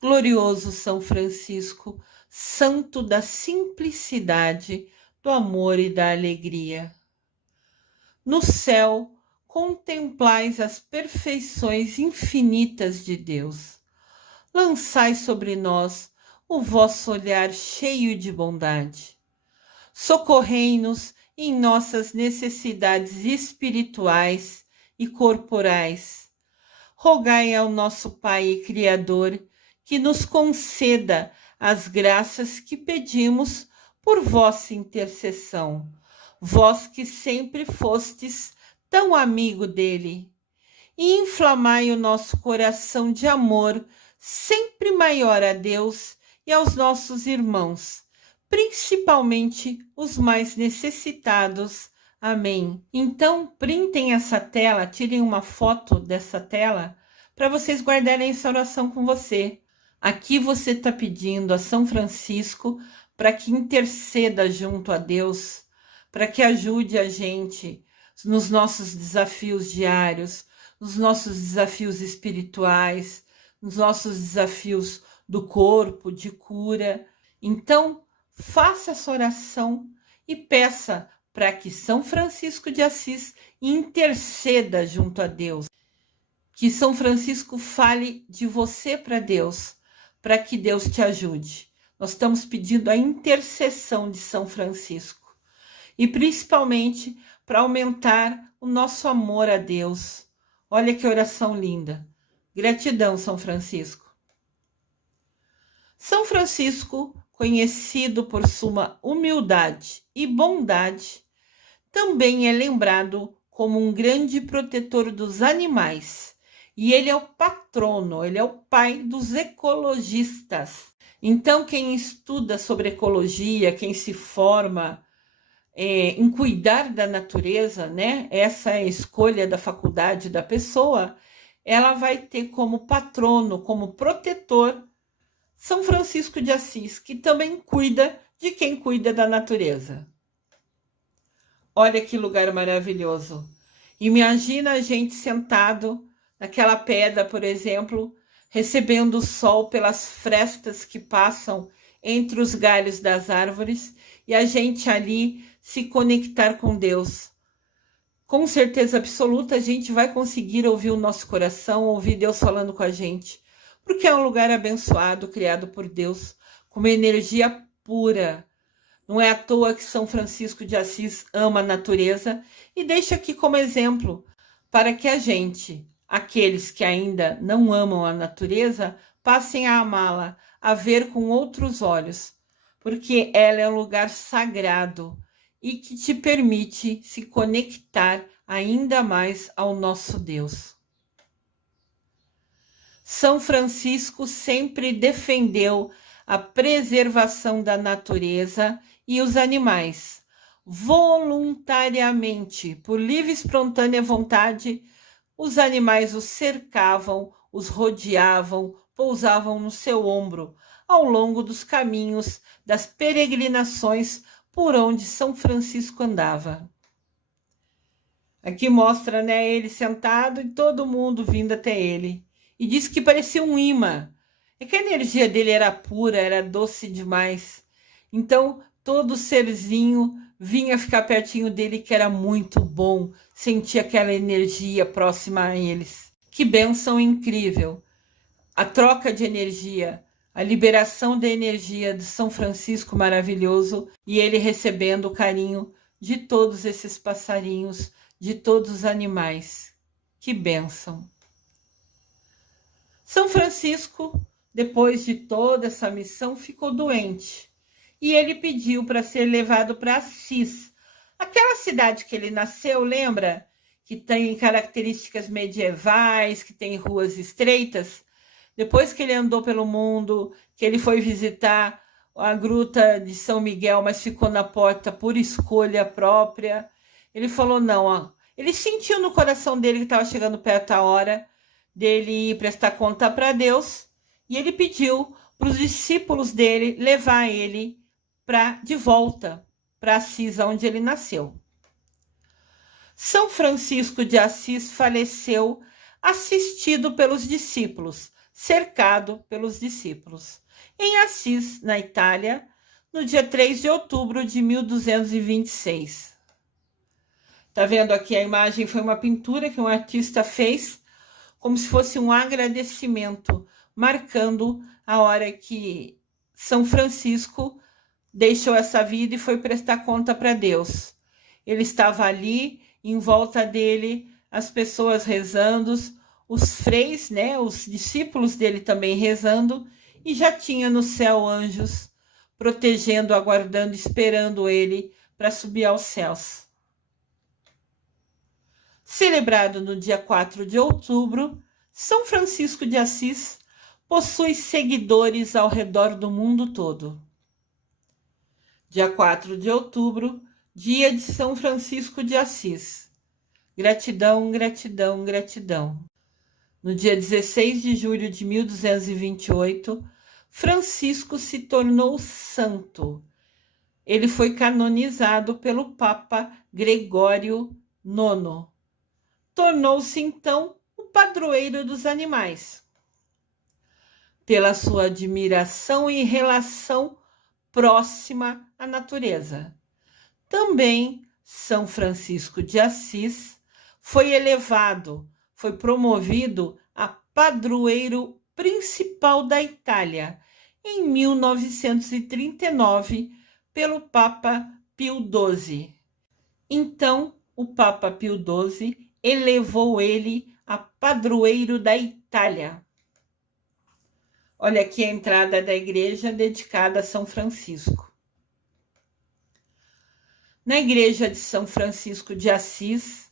Glorioso São Francisco, santo da simplicidade, do amor e da alegria. No céu, contemplais as perfeições infinitas de Deus. Lançai sobre nós o vosso olhar cheio de bondade. Socorrei-nos em nossas necessidades espirituais e corporais. Rogai ao nosso Pai e Criador que nos conceda as graças que pedimos por vossa intercessão, vós que sempre fostes tão amigo dele, e inflamai o nosso coração de amor sempre maior a Deus e aos nossos irmãos, principalmente os mais necessitados. Amém. Então, printem essa tela, tirem uma foto dessa tela para vocês guardarem essa oração com você. Aqui você está pedindo a São Francisco para que interceda junto a Deus, para que ajude a gente nos nossos desafios diários, nos nossos desafios espirituais, nos nossos desafios do corpo, de cura. Então, faça essa oração e peça para que São Francisco de Assis interceda junto a Deus. Que São Francisco fale de você para Deus, para que Deus te ajude. Nós estamos pedindo a intercessão de São Francisco. E principalmente para aumentar o nosso amor a Deus. Olha que oração linda. Gratidão, São Francisco. São Francisco, conhecido por sua humildade e bondade, também é lembrado como um grande protetor dos animais. E ele é o patrono, ele é o pai dos ecologistas. Então, quem estuda sobre ecologia, quem se forma em cuidar da natureza, né? Essa é a escolha da faculdade da pessoa, ela vai ter como patrono, como protetor, São Francisco de Assis, que também cuida de quem cuida da natureza. Olha que lugar maravilhoso. Imagina a gente sentado naquela pedra, por exemplo, recebendo o sol pelas frestas que passam entre os galhos das árvores e a gente ali se conectar com Deus. Com certeza absoluta, a gente vai conseguir ouvir o nosso coração, ouvir Deus falando com a gente, porque é um lugar abençoado, criado por Deus, com uma energia pura. Não é à toa que São Francisco de Assis ama a natureza e deixa aqui como exemplo para que a gente, aqueles que ainda não amam a natureza, passem a amá-la, a ver com outros olhos, porque ela é um lugar sagrado e que te permite se conectar ainda mais ao nosso Deus. São Francisco sempre defendeu a preservação da natureza e os animais. Voluntariamente, por livre e espontânea vontade, os animais os cercavam, os rodeavam, pousavam no seu ombro, ao longo dos caminhos, das peregrinações por onde São Francisco andava. Aqui mostra, né, ele sentado e todo mundo vindo até ele. E diz que parecia um imã. É que a energia dele era pura, era doce demais. Então, todo serzinho vinha ficar pertinho dele, que era muito bom. Sentia aquela energia próxima a eles. Que bênção incrível! A troca de energia, a liberação da energia de São Francisco maravilhoso e ele recebendo o carinho de todos esses passarinhos, de todos os animais. Que bênção! São Francisco, depois de toda essa missão, ficou doente e ele pediu para ser levado para Assis, aquela cidade que ele nasceu, lembra? Que tem características medievais, que tem ruas estreitas. Depois que ele andou pelo mundo, que ele foi visitar a gruta de São Miguel, mas ficou na porta por escolha própria, ele falou não, ó. Ele sentiu no coração dele que estava chegando perto a hora dele ir prestar conta para Deus, e ele pediu para os discípulos dele levar ele de volta para Assis, onde ele nasceu. São Francisco de Assis faleceu assistido pelos discípulos, cercado pelos discípulos, em Assis, na Itália, no dia 3 de outubro de 1226. Tá vendo aqui a imagem? Foi uma pintura que um artista fez como se fosse um agradecimento, marcando a hora que São Francisco deixou essa vida e foi prestar conta para Deus. Ele estava ali, em volta dele, as pessoas rezando, os freis, né, os discípulos dele também rezando, e já tinha no céu anjos protegendo, aguardando, esperando ele para subir aos céus. Celebrado no dia 4 de outubro, São Francisco de Assis possui seguidores ao redor do mundo todo. Dia 4 de outubro, dia de São Francisco de Assis. Gratidão, gratidão, gratidão. No dia 16 de julho de 1228, Francisco se tornou santo. Ele foi canonizado pelo Papa Gregório IX. Tornou-se, então, o padroeiro dos animais. Pela sua admiração e relação próxima à natureza. Também São Francisco de Assis foi elevado, foi promovido a padroeiro principal da Itália em 1939 pelo Papa Pio XII. Então, o Papa Pio XII elevou ele a padroeiro da Itália. Olha aqui a entrada da igreja dedicada a São Francisco. Na igreja de São Francisco de Assis,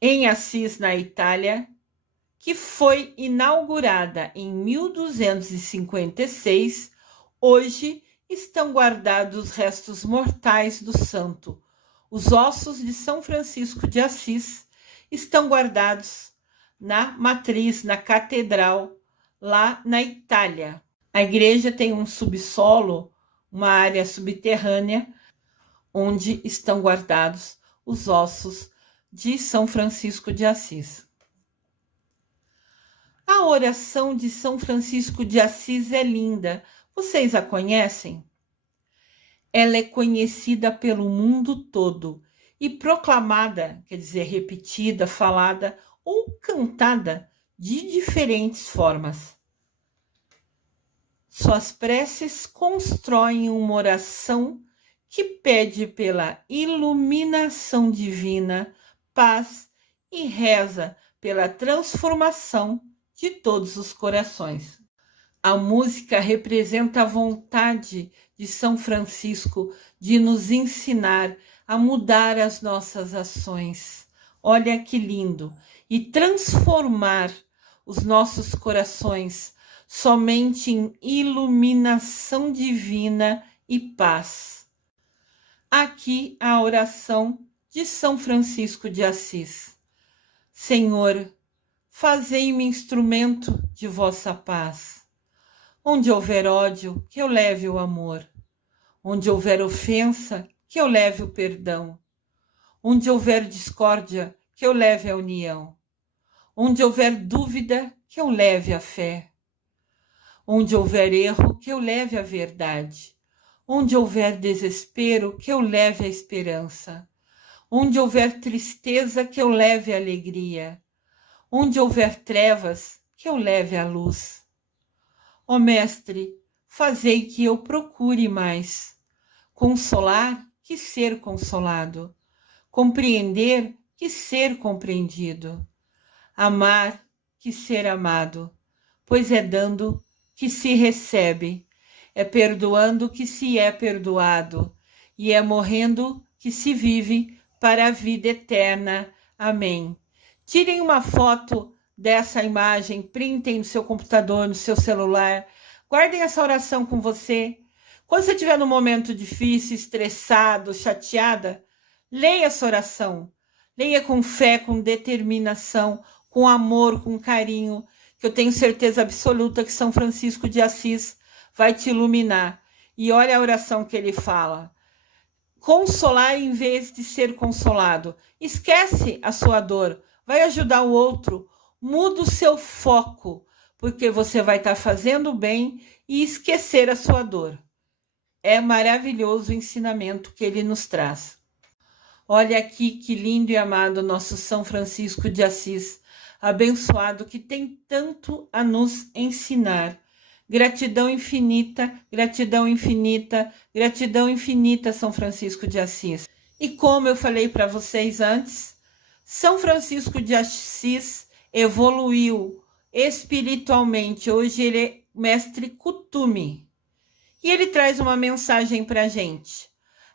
em Assis, na Itália, que foi inaugurada em 1256, hoje estão guardados os restos mortais do santo. Os ossos de São Francisco de Assis estão guardados na matriz, na catedral, lá na Itália. A igreja tem um subsolo, uma área subterrânea, onde estão guardados os ossos de São Francisco de Assis. A oração de São Francisco de Assis é linda. Vocês a conhecem? Ela é conhecida pelo mundo todo e proclamada, quer dizer, repetida, falada ou cantada de diferentes formas. Suas preces constroem uma oração que pede pela iluminação divina, paz e reza pela transformação de todos os corações. A música representa a vontade de São Francisco de nos ensinar a mudar as nossas ações. Olha que lindo! E transformar os nossos corações somente em iluminação divina e paz. Aqui a oração de São Francisco de Assis. Senhor, fazei-me instrumento de vossa paz. Onde houver ódio, que eu leve o amor. Onde houver ofensa, que eu leve o perdão. Onde houver discórdia, que eu leve a união. Onde houver dúvida, que eu leve a fé. Onde houver erro, que eu leve a verdade. Onde houver desespero, que eu leve a esperança. Onde houver tristeza, que eu leve a alegria. Onde houver trevas, que eu leve a luz. Ó Mestre, fazei que eu procure mais consolar que ser consolado, compreender que ser compreendido, amar que ser amado, pois é dando que se recebe, é perdoando que se é perdoado, e é morrendo que se vive para a vida eterna. Amém. Tirem uma foto dessa imagem, printem no seu computador, no seu celular, guardem essa oração com você. Quando você estiver num momento difícil, estressado, chateada, leia essa oração. Leia com fé, com determinação, com amor, com carinho, que eu tenho certeza absoluta que São Francisco de Assis vai te iluminar. E olha a oração que ele fala. Consolar em vez de ser consolado. Esquece a sua dor, vai ajudar o outro. Muda o seu foco, porque você vai estar fazendo bem e esquecer a sua dor. É maravilhoso o ensinamento que ele nos traz. Olha aqui que lindo e amado nosso São Francisco de Assis, abençoado, que tem tanto a nos ensinar. Gratidão infinita, gratidão infinita, gratidão infinita, São Francisco de Assis. E como eu falei para vocês antes, São Francisco de Assis evoluiu espiritualmente. Hoje ele é mestre Kuthumi. E ele traz uma mensagem para a gente.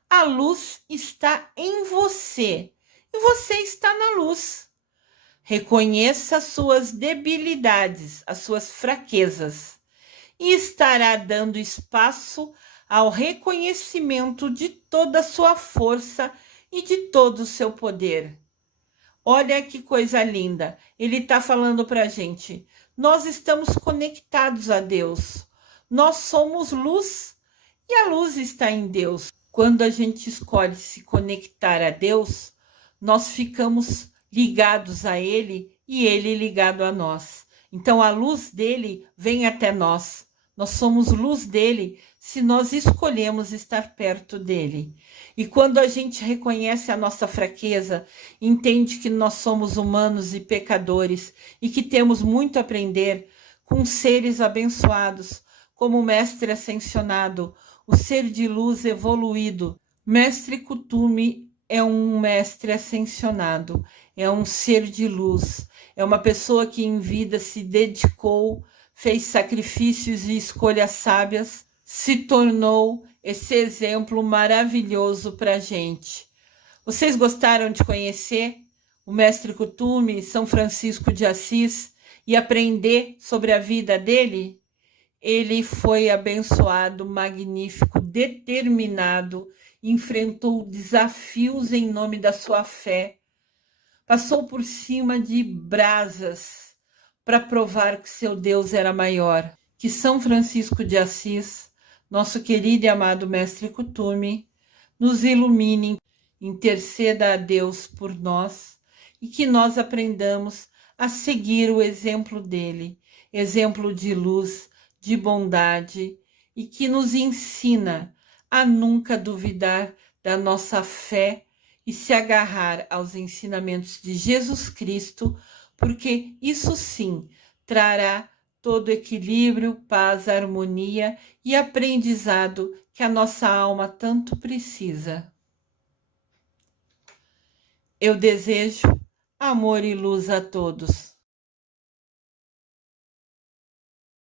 A luz está em você e você está na luz. Reconheça as suas debilidades, as suas fraquezas, e estará dando espaço ao reconhecimento de toda a sua força e de todo o seu poder. Olha que coisa linda, ele está falando para a gente, nós estamos conectados a Deus, nós somos luz e a luz está em Deus. Quando a gente escolhe se conectar a Deus, nós ficamos ligados a Ele e Ele ligado a nós. Então a luz dele vem até nós. Nós somos luz dele se nós escolhemos estar perto dele. E quando a gente reconhece a nossa fraqueza, entende que nós somos humanos e pecadores e que temos muito a aprender com seres abençoados, como o Mestre Ascensionado, o ser de luz evoluído. Mestre Kuthumi é um mestre ascensionado, é um ser de luz, é uma pessoa que em vida se dedicou, fez sacrifícios e escolhas sábias, se tornou esse exemplo maravilhoso para a gente. Vocês gostaram de conhecer o Mestre Kuthumi, São Francisco de Assis, e aprender sobre a vida dele? Ele foi abençoado, magnífico, determinado, enfrentou desafios em nome da sua fé, passou por cima de brasas para provar que seu Deus era maior. Que São Francisco de Assis, nosso querido e amado Mestre Kuthumi, nos ilumine, interceda a Deus por nós e que nós aprendamos a seguir o exemplo dele exemplo de luz, de bondade e que nos ensina a nunca duvidar da nossa fé e se agarrar aos ensinamentos de Jesus Cristo, porque isso sim trará todo equilíbrio, paz, harmonia e aprendizado que a nossa alma tanto precisa. Eu desejo amor e luz a todos.